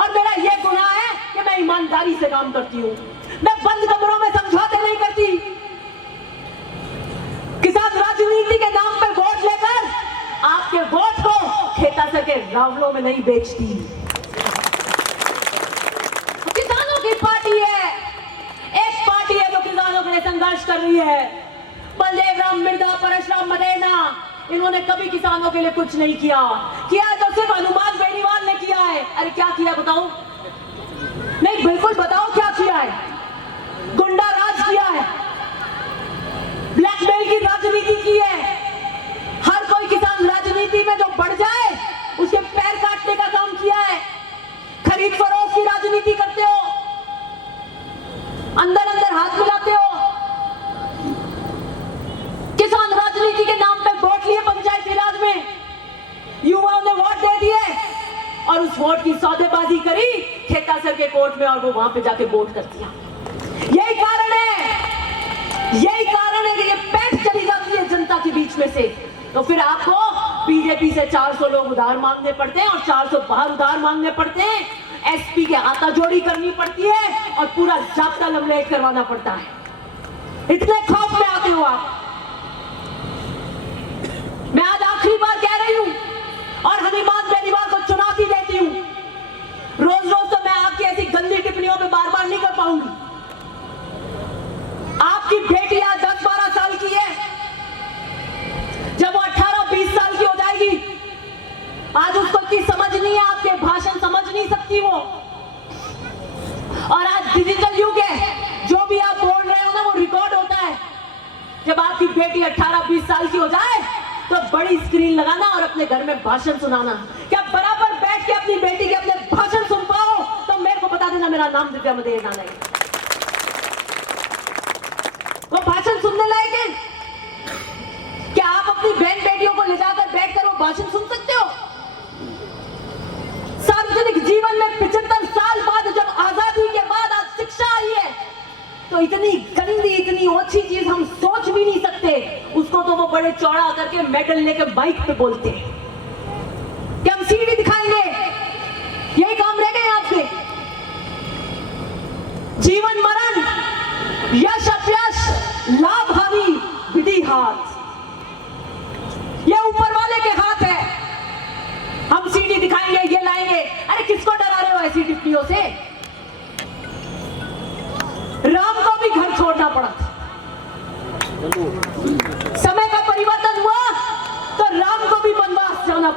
और मेरा ये गुनाह है कि मैं ईमानदारी से काम करती हूँ। मैं बंद कमरों में समझौते नहीं करती। किसान राजनीति के नाम पे वोट लेकर आपके वोट को खेतासर के रावलों में नहीं बेचती। किसानों की पार्टी है, एक पार्टी है जो किसानों के लिए संघर्ष कर रही है। बलदेव राम मिर्जा, परशुराम मदेना, इन्होंने कभी किसानों के लिए कुछ नहीं किया। किया तो सिर्फ हनुमान बेनीवाल ने किया है। अरे क्या किया बताओ? नहीं बिल्कुल बताओ क्या किया है? गुंडा राज किया है, ब्लैकमेल की राजनीति की है। हर कोई किसान राजनीति में जो बढ़ जाए उसके पैर काटने का काम किया है। खरीद फरोख्त की राजनीति करते हो, अंदर अंदर हाथ मिलाते हो। किसान राजनीति के नाम पे वोट लिए पंचायती राज में, युवाओं ने वोट दे दिए और उस वोट की सौदेबाजी करी खेतासर के कोर्ट में, और वो वहां पे जाके वोट कर दिया। यही कारण है कि ये पैठ चली जाती है जनता के बीच में से। तो फिर आपको बीजेपी से 400 लोग उधार मांगने पड़ते हैं और 400 बाहर उधार मांगने पड़ते हैं। एसपी के हाथाजोड़ी करनी पड़ती है और पूरा जाब्ता लमलेट करवाना पड़ता है। इतने खौफ में आते हो आप। मैं आज आखिरी बार कह रही हूं और हनुमान बेनीवाल को चुनौती देती हूं, रोज रोज तो मैं आपकी ऐसी गंदी टिप्पणियों पे बार बार नहीं कर पाऊंगी। आपकी बेटी आज 10-12 साल की है, जब वो 18-20 साल की हो जाएगी, आज उसको इतनी समझ नहीं है, आपके भाषण समझ नहीं सकती वो। और आज डिजिटल युग है, जो भी आप बोल रहे हो ना वो रिकॉर्ड होता है। जब आपकी बेटी 18-20 साल की हो जाए तो बड़ी स्क्रीन लगाना और अपने घर में भाषण सुनाना। क्या बराबर बैठ के अपनी बेटी के अपने भाषण सुन पाओ तो मेरे को बता देना, मेरा नाम दिव्या मदेना नहीं। वो भाषण सुनने लायक है? क्या आप अपनी बहन बेटियों को ले जाकर बैठकर वो भाषण सुन सकते हो? सार्वजनिक जीवन में 75 साल बाद, जब आजादी के बाद आज शिक्षा आई है, तो इतनी गंदी, इतनी ओछी चीज हम सोच भी नहीं सकते। उसको तो वो बड़े चौड़ा करके मेडल लेके बाइक पे बोलते हैं कि हम सीढ़ी दिखाएंगे। यही काम रह गए आपके। जीवन मरण, यश अपयश, लाभ हानि, विधि हाथ, ये ऊपर वाले के हाथ है। हम सीढ़ी दिखाएंगे, ये लाएंगे। अरे किसको डरा रहे हो ऐसी टिप्पणियों से? राम को भी घर छोड़ना पड़ा था,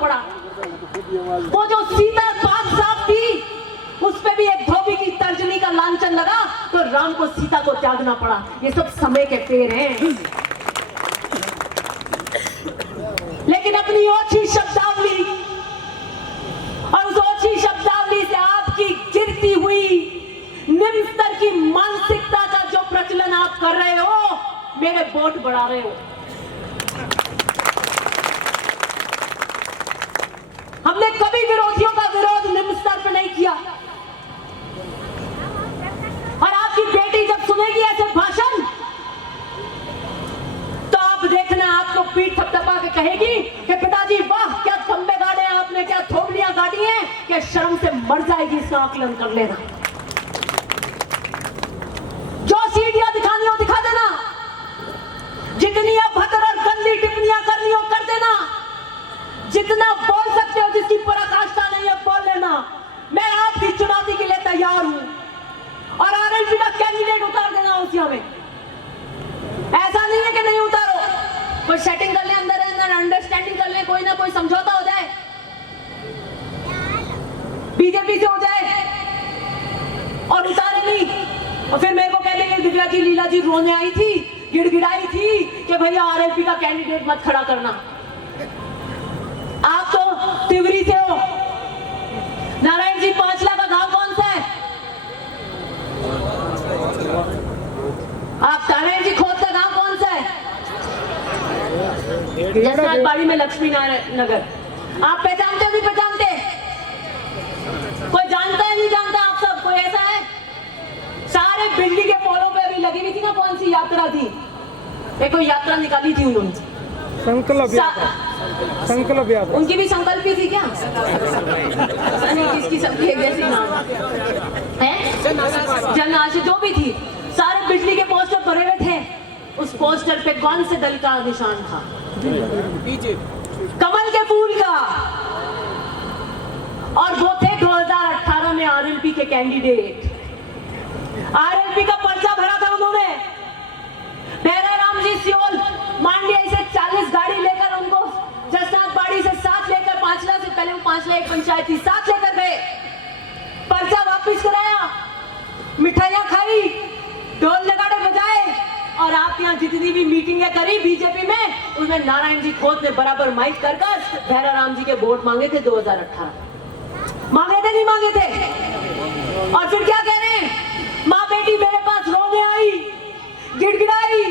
पड़ा। वो जो सीता बाग साफ थी उस पे भी एक धोबी की तर्जनी का लांछन लगा तो राम को सीता को त्यागना पड़ा। ये सब समय के फेर हैं। लेकिन अपनी ओछी शब्दावली और उस ओछी शब्दावली से आपकी गिरती हुई निम्न स्तर की मानसिकता का जो प्रचलन आप कर रहे हो, मेरे वोट बढ़ा रहे हो। हमने कभी विरोधियों का विरोध निम्न स्तर पर नहीं किया। और आपकी बेटी जब सुनेगी ऐसे भाषण तो आप देखना, आपको पीठ थपथपा के कहेगी कि पिताजी वाह क्या खंबे गाड़े हैं आपने, क्या थोबड़ियां गाड़ी हैं, कि शर्म से मर जाएगी। इसका आकलन कर लेना। जो सीढ़ियां दिखानी हो दिखा देना, जितनी अभद्र और गंदी टिप्पणियां करनी हो कर देना, जितना बोल सकते हो जिसकी पराकाष्ठा नहीं है बोल लेना। मैं आपकी चुनौती के लिए तैयार हूं और आरएलपी का कैंडिडेट उतार देना ओसिया में। ऐसा नहीं है कि नहीं उतारो, कोई सेटिंग कर ले, अंदर अंडरस्टैंडिंग कर ले, कोई ना कोई समझौता हो जाए, बीजेपी से हो जाए और उतारे नहीं। और फिर मेरे को कह देंगे दिव्या जी लीला जी रोने आई थी, गिड़गिड़ाई थी कि भैया आरएलपी का कैंडिडेट मत खड़ा करना। आप तो तिवरी से हो। नारायण जी 5 लाख का गांव कौन सा है? आप नारायण जी खोद का गांव कौन सा है? जसनाथबाड़ी में लक्ष्मी नारायण नगर। आप पहचानते हो नहीं पहचानते? कोई जानता है नहीं जानता? आप सब कोई ऐसा है? सारे बिजली के पोलों पे अभी लगी हुई थी ना, कौन सी यात्रा थी, एक कोई यात्रा निकाली थी उन्होंने, संकल्प यात्रा। उनकी भी संकल्प ही थी क्या? नहीं, किसकी सबकी एक जैसी नाम है, जन आशीष जो भी थी, सारे बिजली के पोस्टर भरे हुए थे। उस पोस्टर पे कौन से दल का निशान था? कमल के फूल का। और वो थे 2018 में आरएलपी के कैंडिडेट। आरएलपी का पर्चा भरा था उन्होंने। भैरा राम जी सियोल मांडिया से 40 गाड़ी लेकर उनको जसनाथबाड़ी से 7 लेकर 5 लाख से पहले वो 5 लाख एक पंचायत थी 7 लेकर गए, पर्चा वापस कराया, मिठाइयां खाई, ढोल नगाड़े बजाए और आप यहाँ जितनी भी मीटिंगें करी बीजेपी में उसमें नारायण जी खोद ने बराबर माइक कर भैरा राम जी के वोट मांगे थे। 2018 मांगे थे नहीं मांगे थे? और फिर क्या कह रहे हैं? माँ बेटी मेरे पास रोने आई, गिड़गिड़ाई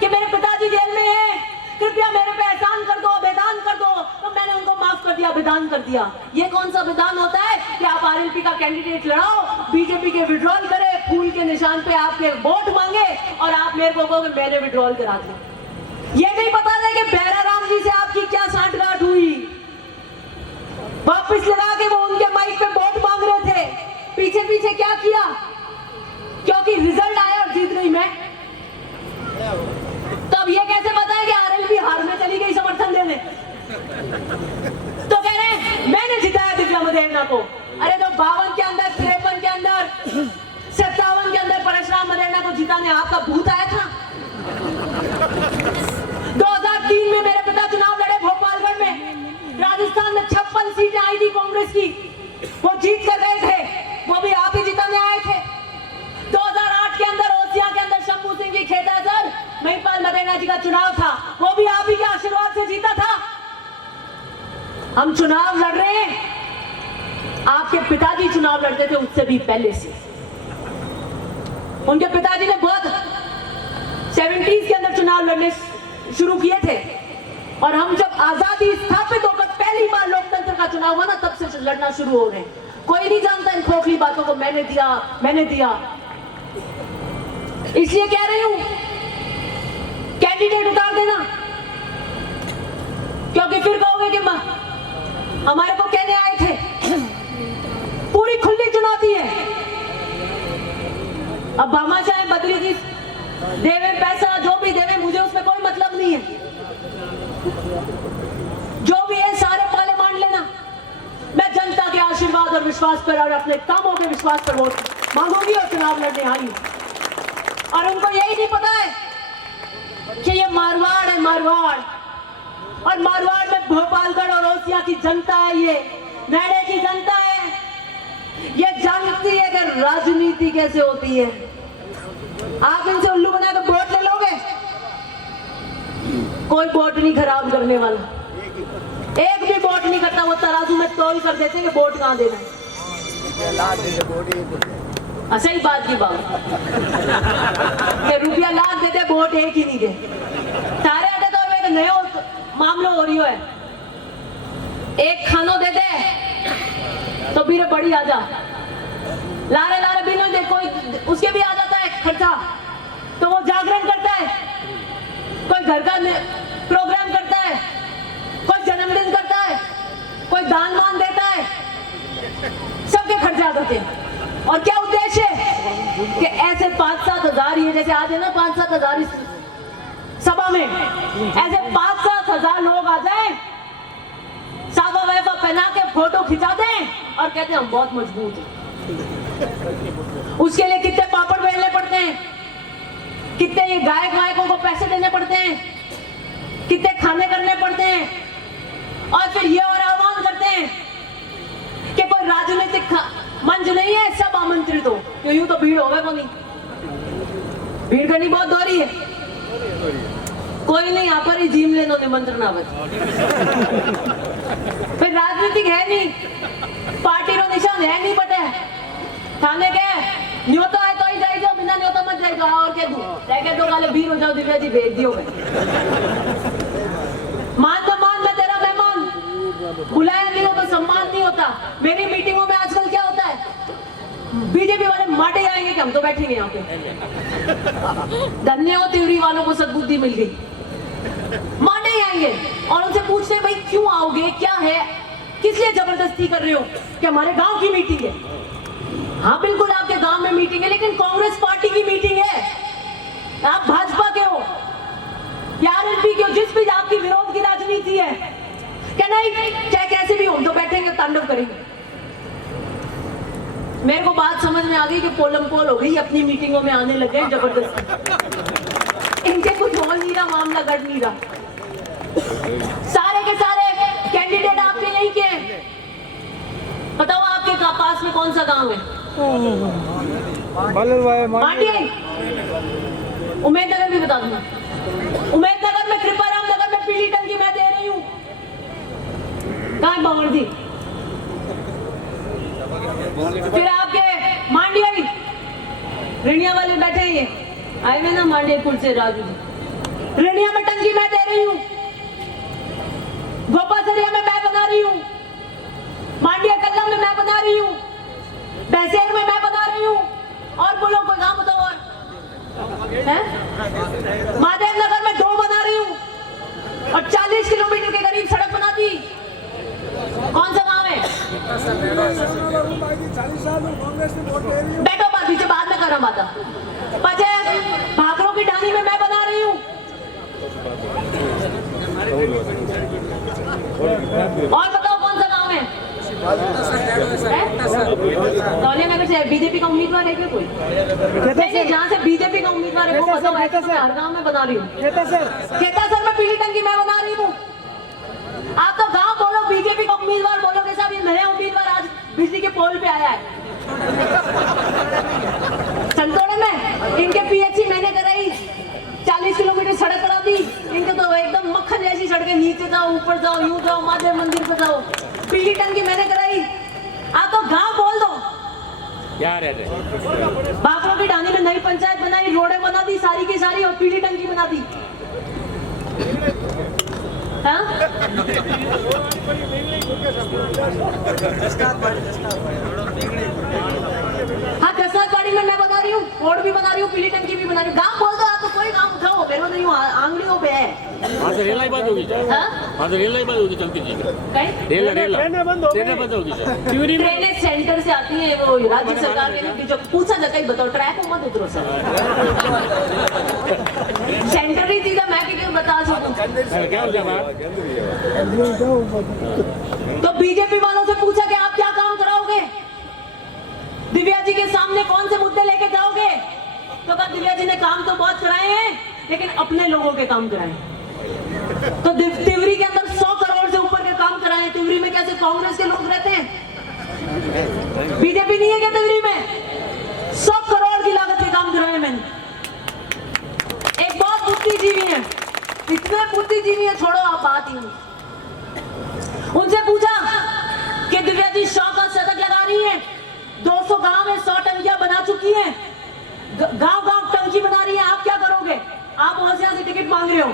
कि मेरे पिताजी जेल में हैं, कृपया मेरे पे एहसान कर दो, विधान कर दो। तो मैंने उनको माफ कर दिया, विधान कर दिया। ये कौन सा विधान होता है कि आप आरएलपी का कैंडिडेट लड़ाओ, बीजेपी के विड्रॉल करे, फूल के निशान पे आपके वोट मांगे और आप मेरे को कहो कि मैंने विड्रॉल करा दिया। ये नहीं पता है कि भैरा राम जी से आपकी क्या सांठगांठ हुई। वापिस लगा के वो उनके माइक पे वोट मांग रहे थे, पीछे पीछे क्या किया? क्योंकि रिजल्ट आया और जीत गई मैं। तब ये कैसे बताएं कि आरएलपी हार में चली गई समर्थन देने? तो कह रहे हैं मैंने जिताया दिव्या मदेरणा को। अरे तो 52 के अंदर, 53 के अंदर, 57 के अंदर परशुराम मदेरणा को जिताने आपका भूत आया था। 2003 में मेरे पिता चुनाव लड़े भोपालगढ़ में, राजस्थान में 56 सीटें आई थी कांग्रेस की, वो जीत कर गए थे, वो भी आप ही जिताने आए थे। 2008 के अंदर ओसिया के अंदर शंभू सिंह जी खेतासर महिपाल मदेरणा जी का चुनाव था, वो भी आप ही के आशीर्वाद से जीता था। हम चुनाव लड़ रहे हैं, आपके पिताजी चुनाव लड़ते थे उससे भी पहले से। उनके पिताजी ने बहुत 70s के अंदर चुनाव लड़ने शुरू किए थे और हम जब आजादी स्थापित होकर पहली बार लोकतंत्र का चुनाव हुआ ना, तब से लड़ना शुरू हो रहे हैं। कोई नहीं जानता इन खोखली बातों को, मैंने दिया मैंने दिया। इसलिए कह रही हूं कैंडिडेट उतार देना, क्योंकि फिर कहोगे कि हमारे को कहने आए थे। पूरी खुली चुनौती है। अब भामाशाह बद्री जी देवे पैसा, जो भी देवे, मुझे उसमें कोई मतलब नहीं है। जो भी है सारे पाले मान लेना। मैं जनता के आशीर्वाद और विश्वास पर और अपने कामों के विश्वास पर वोट मांगूंगी और चुनाव लड़ने आई हूं। और उनको यही नहीं पता है कि ये मारवाड़ है, मारवाड़, और मारवाड़ में भोपालगढ़ और चौरसिया की जनता है, ये नैडे की जनता है, ये जानती है कि राजनीति कैसे होती है। आप इनसे उल्लू बनाकर वोट ले लोगे, कोई वोट नहीं खराब करने वाला, एक भी वोट नहीं करता। वो तराजू में तौल कर देते हैं कि वोट कहां देना। सही बात की बात कि रुपया लाख देते वोट एक ही नहीं दे। सारे आते तो एक नया मामलो हो रही है, एक खानो दे दे तो भी बड़ी आजा लारे लारे बिना दे, कोई उसके भी आ जाता है खर्चा, तो वो जागरण करता है, कोई घर का प्रोग्राम करता है, कोई जन्मदिन करता है, कोई दान वान देता है, सबके खर्चे आ जाते हैं। और क्या उद्देश्य है कि ऐसे 5-7 हजार, ये जैसे आज है ना 5-7 हजार सभा में, ऐसे 5-7 हजार लोग आ जाए, साफा वैफा पहना के फोटो खिंचा दें और कहते हैं हम बहुत मजबूत हैं। उसके लिए कितने पापड़ बेलने पड़ते हैं, कितने ये गायक वायकों को पैसे देने पड़ते हैं, कितने खाने करने पड़ते हैं, और फिर ये और आह्वान करते हैं कि कोई राजनीतिक मंच नहीं है, सब आमंत्रित हो। तो यूं तो भीड़ होगा को नहीं, भीड़ करनी बहुत दोहरी है, कोई नहीं यहाँ पर ही जीम लेनो निमंत्रण आवे। फिर राजनीतिक है नहीं, पार्टी रो निशान है नहीं, पटे थाने के न्योता है तो ही जाए जाओ, बिना न्योता मत जाए जाओ। और क्या दो जाके दो गाले भीड़ हो जाओ, दिव्या जी भेज दियो। मान तो मान, मैं तेरा मेहमान, बुलाया नहीं हो तो सम्मान नहीं होता। मेरी मीटिंगों में आजकल क्या होता है, बीजेपी वाले माटे आएंगे कि हम तो बैठेंगे यहाँ पे। धन्य हो तिवरी वालों को सद्बुद्धि मिल गई, माटे ही आएंगे और उनसे पूछते हैं भाई क्यों आओगे, क्या है, किस लिए जबरदस्ती कर रहे हो कि हमारे गांव की मीटिंग है। हाँ बिल्कुल आपके गांव में मीटिंग है, लेकिन कांग्रेस पार्टी की मीटिंग है, आप भाजपा के हो या आरएलपी के हो, जिस भी आपकी विरोध की राजनीति है, क्या नहीं, चाहे कैसे भी हो तो बैठेंगे, तांडव करेंगे। मेरे को बात समझ में आ गई कि पोलम पोल हो गई, अपनी मीटिंगों में आने लगे जबरदस्ती। इनके कुछ हो नहीं रहा, मामला गढ़ नहीं रहा। सारे के सारे कैंडिडेट आपके नहीं के, बताओ आपके पास में कौन सा गांव है? मांडिया, उम्मेदनगर भी बता दूंगा। उम्मेदनगर में, कृपाराम नगर में पीली टंकी मैं दे रही हूँ। कहाँ है बावर्दी? फिर आपके मांडिया भी, रिणिया वाले बैठे हैं, ये आए हुए ना मांडियापुर से राजू जी। रिणिया में टंकी मैं दे रही हूँ, गोपासरिया में मैं बना रही हूँ, मांडिया कल्ला में मैं बना रही हूँ, बैसेर में मैं बना रही हूँ, और बोलो कोई नाम बताओ। और महादेव नगर में 2 बना रही हूँ, और 40 किलोमीटर के करीब सड़क बना दी। कौन सा गांव है? बैठो बात पीछे, बाद में कर रहा बात। पचे भाखड़ों की ढानी में मैं बना रही हूँ, और बताओ कौन सा गांव है? नगर से बीजेपी का उम्मीदवार है क्या कोई? जहाँ से बीजेपी का उम्मीदवार है वो बताओ। हर गांव में बना रही हूँ, खेता सर में पीली टंकी मैं बना रही हूँ। आप तो गांव बोलो, बीजेपी का उम्मीदवार बोलोगे साहब, ये नया उम्मीदवार आज बिजली के पोल पे आया है संतोड़े में। इनके पीएचसी मैंने कराई, 40 किलोमीटर सड़क करा दी। इनके तो एकदम मक्खन जैसी सड़कें, नीचे जाओ, ऊपर जाओ, यूं जाओ, महादेव मंदिर पे जाओ। पीली टंकी मैंने कराई। आप तो गांव बोल दो यार। भाखड़ों की ढानी में नई पंचायत बनाई, रोडें बना दी सारी की सारी, और पीली टंकी बना दी। हाँ दस्तारबाड़ी में मैं बना रही हूँ, रोड भी बना रही हूँ, पीली टंकी भी बना रही हूँ। गांव बोल दो आप, तो कोई गांव उठाओ, मेरे को नहीं आंगलियों पे है। वहाँ से रेल लाइन बंद होगी सर, वहाँ से रेल लाइन बंद होगी चलती जी, ट्रेनें बंद होगी सर। ट्रेनें सेंटर से आती हैं, वो राज्य सरकार के जो पूछा जाता है, बताओ ट्रैक को मत उतरो सर। सेंटर ही सीधा मैं क्यों बता सकूं? तो बीजेपी वालों से पूछा कि आप क्या काम कराओगे, दिव्या जी के सामने कौन से मुद्दे लेके जाओगे? तो कहा दिव्या जी ने काम तो बहुत कराए हैं, लेकिन अपने लोगों के काम कराए। तो तिवरी के अंदर 100 करोड़ से ऊपर के काम कराए। कांग्रेस के लोग रहते हैं? बीजेपी नहीं है क्या तिगरी में? 100 करोड़ की लागत के काम कराए मैंने। एक बहुत बुद्धिजीवी है, इतने बुद्धिजीवी है, छोड़ो आप बात ही नहीं। उनसे पूछा कि दिव्या जी 100 का शतक लगा रही है, 200 गांव में 100 टंकियां बना चुकी हैं, गांव गांव टंकी बना रही है, आप क्या करोगे? आप वहां से टिकट मांग रहे हो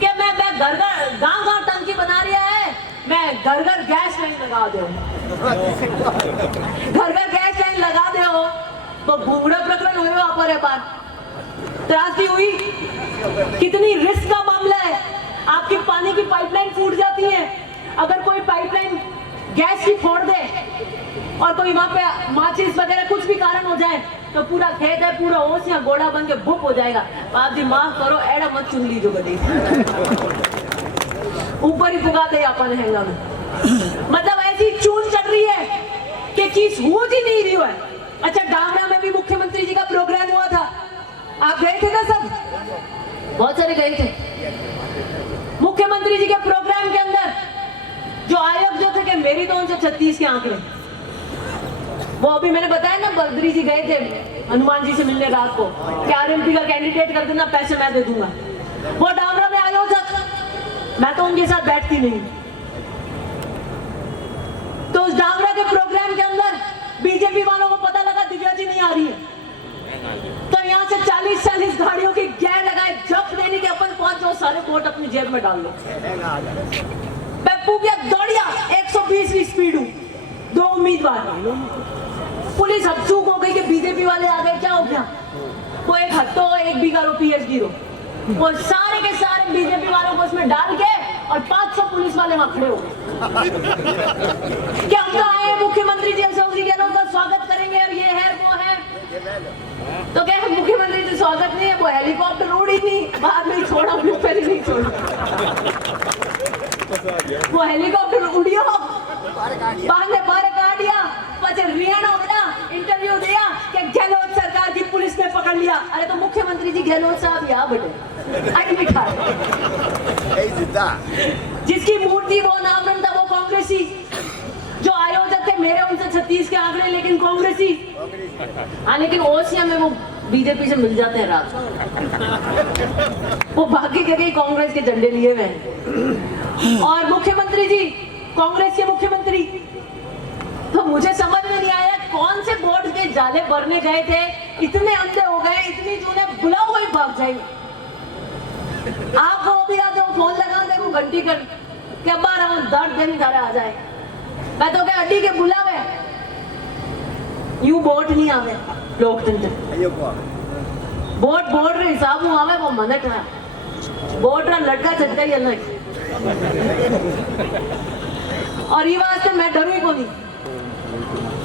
कि मैं घर घर गांव गांव टंकी बना रही है, मैं घर घर गैस लाइन लगा दे, घर घर गैस लाइन लगा दे हो तो भूंगड़ा प्रकरण हुए वहां पर है बात त्रासदी हुई। कितनी रिस्क का मामला है। आपकी पानी की पाइपलाइन फूट जाती है, अगर कोई पाइपलाइन गैस की फोड़ दे और कोई वहां पे माचिस वगैरह कुछ भी कारण हो जाए तो पूरा खेत है, पूरा ओस या गोड़ा बन के बुक हो जाएगा। आप जी माफ करो, एड़ा मत चुन लीजो गड्डी, ऊपर ही पुगा दे अपन हैंगा में। मतलब ऐसी चून चढ़ रही है कि चीज हो ही नहीं रही है। अच्छा, डामरा में भी मुख्यमंत्री जी का प्रोग्राम हुआ था, आप गए थे ना? सब बहुत सारे गए थे। मुख्यमंत्री जी के प्रोग्राम के अंदर जो आयोग जो थे कि मेरी तो उनसे 36 के आंकड़े, वो अभी मैंने बताया ना, बद्री जी गए थे हनुमान जी से मिलने रात को कि आरएमपी का कैंडिडेट कर देना, पैसे मैं दे दूंगा। वो डामरा में आयोजक, मैं तो उनके साथ बैठती नहीं। तो उस डामरा के प्रोग्राम के अंदर बीजेपी वालों को पता लगा दिव्या जी नहीं आ रही है, तो यहाँ से 40-40 गाड़ियों की गैर लगाए, जब देने के अपन पहुंच जाओ, सारे वोट अपनी जेब में डाल लो। पप्पू क्या दौड़िया 120 की स्पीड हूं, 2 उम्मीदवार, पुलिस हकचूक हो गई कि बीजेपी वाले आ गए, क्या हो गया? वो एक हट्टो, एक बिगारो, पीएचडी रो, वो सारे के सारे बीजेपी वालों को उसमें डाल के और 500 पुलिस वाले वहां खड़े हो गए। क्या हम तो आए मुख्यमंत्री जी अशोक जी गहलोत का स्वागत करेंगे और ये है वो है, तो क्या मुख्यमंत्री जी स्वागत नहीं है, वो हेलीकॉप्टर उड़ी नहीं, बाद में छोड़ा, पहले नहीं छोड़ा, वो हेलीकॉप्टर उड़ियो बाद में बाहर काटिया, પછી रियाणा होना इंटरव्यू दिया कि गहलोत सरकार की पुलिस ने पकड़ लिया। अरे तो मुख्यमंत्री जी गहलोत साहब यहाँ बैठे, अरे बिठा, जिसकी मूर्ति वो नामन था वो कांग्रेसी, जो आयोजक थे मेरे उनसे 36 के आंकड़े लेकिन कांग्रेसी। हाँ, लेकिन ओसिया में वो बीजेपी से मिल जाते हैं रात, वो भाग्य के गई कांग्रेस के झंडे लिए हुए हैं। और मुख्यमंत्री जी कांग्रेस के मुख्यमंत्री, तो मुझे समझ में नहीं आया कौन से वोट के जाले भरने गए थे, इतने अंधे हो गए, इतनी चूने बुलाओ वही भाग जाएंगे। आपको भी आ जाओ, फोन लगा दे वो घंटी कर क्या बार हम दर्द दिन घर आ जाए, मैं तो क्या अड्डी के बुलावे यूं वोट नहीं आवे लोकतंत्र, वोट वोट रे हिसाब में आवे, वो मनट है वोट रा लड़का झटका ही अलग। और ये वास्ते मैं डरू ही को नहीं,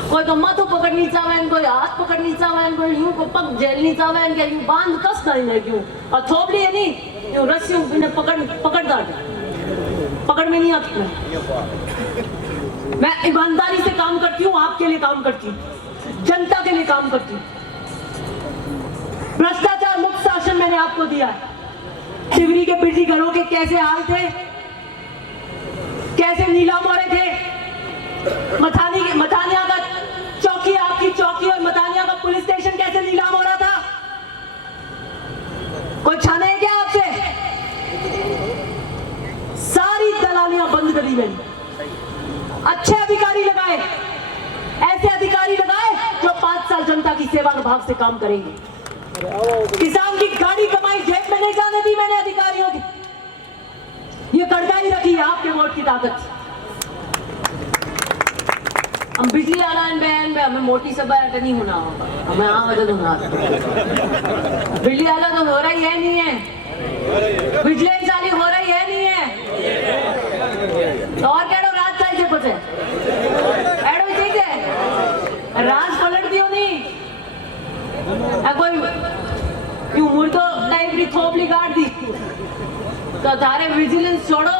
कोई तो माथो पकड़नी चाहे, कोई हाथ पकड़नी चाहे, कोई यूं को पग झेलनी चाहे, क्या यूं बांध कस नहीं क्यों, और थोपड़ी है नहीं यूं रस्सी इन्हें पकड़ता पकड़ में नहीं आती। मैं ईमानदारी से काम करती हूँ, आपके लिए काम करती हूँ, जनता के लिए काम करती हूँ। भ्रष्टाचार मुक्त शासन मैंने आपको दिया है। शिवरी के बिजली घरों के कैसे हाल थे, कैसे नीलाम हो रहे थे, मथानिया का चौकी, आपकी चौकी और मथानिया का पुलिस स्टेशन कैसे नीलाम हो रहा था, कोई छाना है क्या आपसे? सारी दलालियां बंद करी मैंने, अच्छे अधिकारी लगाए, ऐसे अधिकारी लगाए जो 5 साल जनता की सेवा भाव से काम करेंगे। किसान की गाड़ी कमाई जेब में नहीं जाने दी मैंने अधिकारियों की, ये कड़काई रखी है आपके वोट की ताकत। हम बिजली आलान बयान में हमें मोटी सभा नहीं होना होगा, हमें वजह होना, बिजली आला तो हो रही है नहीं है, विजिलेंस वाली हो रही है नहीं है, तो और केड़ो राज चाहिए कुछ है, एडो ठीक है राज पलट दियो नहीं, कोई यूं मुर्दो टाइप की थोपली काट दी तो तारे विजिलेंस छोड़ो,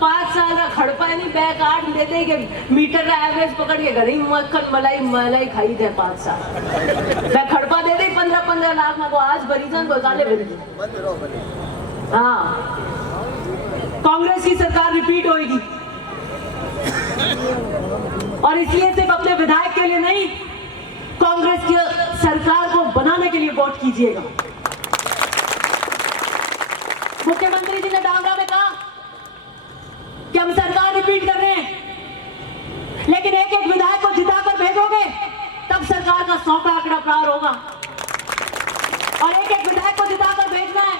5 साल का खड़पा नहीं बैक 8 देते कि मीटर का एवरेज पकड़ के घर ही मक्खन मलाई खाई थे 5 साल, मैं खड़पा दे दे 15-15 लाख में, को आज भरी जान घोटाले भरी। हाँ, कांग्रेस की सरकार रिपीट होगी, और इसलिए सिर्फ अपने विधायक के लिए नहीं, कांग्रेस की सरकार को बनाने के लिए वोट कीजिएगा। मुख्यमंत्री जी ने डांगरा में कहा कि हम सरकार रिपीट कर रहे हैं, लेकिन एक एक विधायक को जिताकर भेजोगे तब सरकार का 100 का आंकड़ा पार होगा। और एक एक विधायक को जिताकर भेजना है।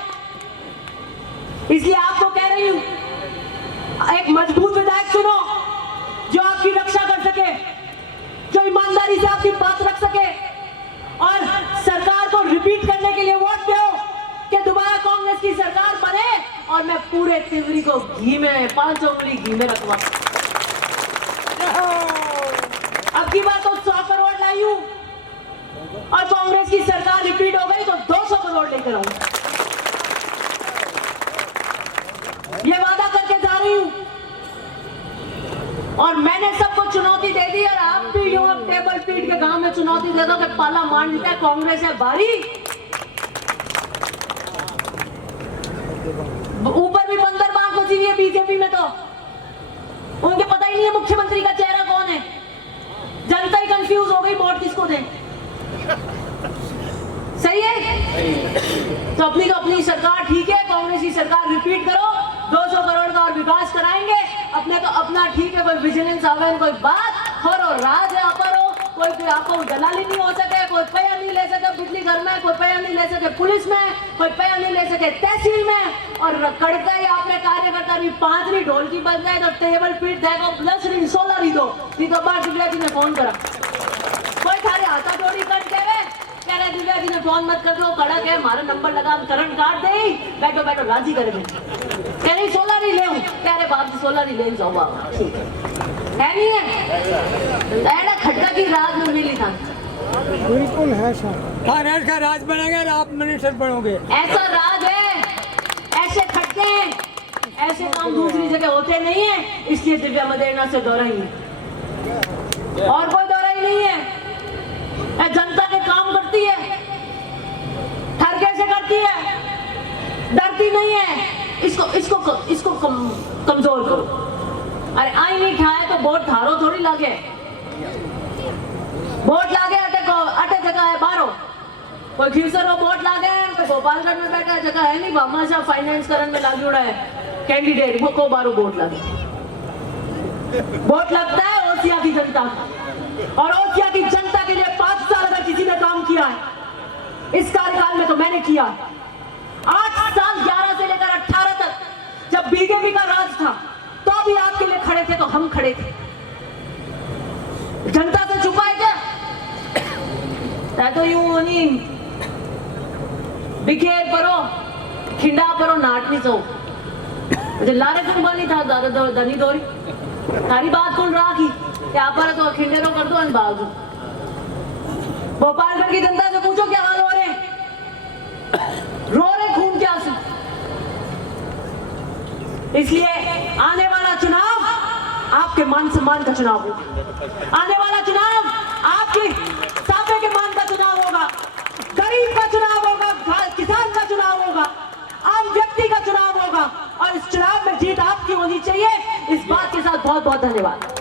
इसलिए आपको कह रही हूं, एक मजबूत विधायक चुनो जो आपकी रक्षा कर सके, जो ईमानदारी से आपकी बात रख सके, और सरकार को रिपीट करने के लिए वोट दो कि दोबारा कांग्रेस की सरकार बने और मैं पूरे तिवरी को घी में 5 उंगली घी में रखवा। अब की बात तो 100 करोड़ लाई हूं और कांग्रेस की सरकार रिपीट हो गई तो 200 करोड़ लेकर आऊं। ये वादा करके जा रही हूं और मैंने सबको चुनौती दे दी और आप भी यूं अब टेबल पीट के गांव में चुनौती दे दो कि पाला मान लेता है कांग्रेस है भारी। ऊपर भी बंदरबाग बची हुई है बीजेपी में, तो उनके पता ही नहीं है मुख्यमंत्री का चेहरा कौन है। जनता ही कंफ्यूज हो गई वोट किसको दें। सही है तो अपनी सरकार ठीक है, कांग्रेस की सरकार रिपीट करो, 200 करोड़ का और विकास कराएंगे। अपने तो अपना ठीक है, कोई विजिलेंस आवे कोई बात और राज है अपर हो, कोई आपको दलाली नहीं हो सके, कोई पैसा नहीं ले सके बिजली घर में, कोई पैसा नहीं ले सके पुलिस में, कोई पैसा नहीं ले सके तहसील में। और कड़का ही आपने कार्यकर्ता भी 5 री ढोल की बज जाए तो टेबल पीट देगा प्लस री 16 री दो बार दिव्या जी ने फोन करा, कोई थारे हाथा जोड़ी कर देवे कह रहे दिव्या जी ने फोन मत कर दो, कड़क है हमारा नंबर लगा हम करंट काट दे, बैठो बैठो राजी करे में कह रही 16 री ले कह रहे बाप जी 16 री ले जाओ बाबा ठीक है नहीं है ऐसा खट्टा की राज में मिली था। बिल्कुल है सर, कांग्रेस का राज बनेगा और आप मिनिस्टर बनोगे। ऐसा राज है, ऐसे खटके हैं, ऐसे काम दूसरी जगह होते नहीं है। इसलिए दिव्या मदेरणा से दौरा ही है और कोई दौरा ही नहीं है। जनता के काम करती है, ठरके से करती है, डरती नहीं है। इसको कमजोर करो। अरे आई नहीं खाए तो वोट धारो थोड़ी लागे, वोट लागे अटे जगह है बारो, कोई खीसर हो वोट लागे, कोई गोपालगढ़ में बैठा है जगह है नहीं, भामाशाह फाइनेंस करन में लागी उड़ा है कैंडिडेट, वो को बारो वोट लागे। वोट लगता है ओसिया की जनता का, और ओसिया की जनता के लिए 5 साल अगर किसी ने काम किया है इस कार्यकाल में तो मैंने किया। 8 साल 11 से लेकर 18 तक जब बीजेपी का राज था तो भी आपके लिए खड़े थे, तो हम खड़े थे। जनता से छुपाए क्या तो यूं नहीं बिखेर परो खिंडा परो नाटनी सो मुझे लारे तुम बनी था दनी दोरी तारी बात कौन राखी क्या पर तो खिंडेरो कर दो अन बाजू। भोपालगढ़ की जनता से पूछो क्या हाल हो रहे, रो रहे खून के आंसू। इसलिए आने वाला चुनाव आपके मान सम्मान का चुनाव होगा। आने वाला चुनाव आपके साफे के मान का चुनाव होगा, गरीब का चुनाव होगा, किसान का चुनाव होगा, आम व्यक्ति का चुनाव होगा। और इस चुनाव में जीत आपकी होनी चाहिए। इस बात के साथ बहुत बहुत धन्यवाद।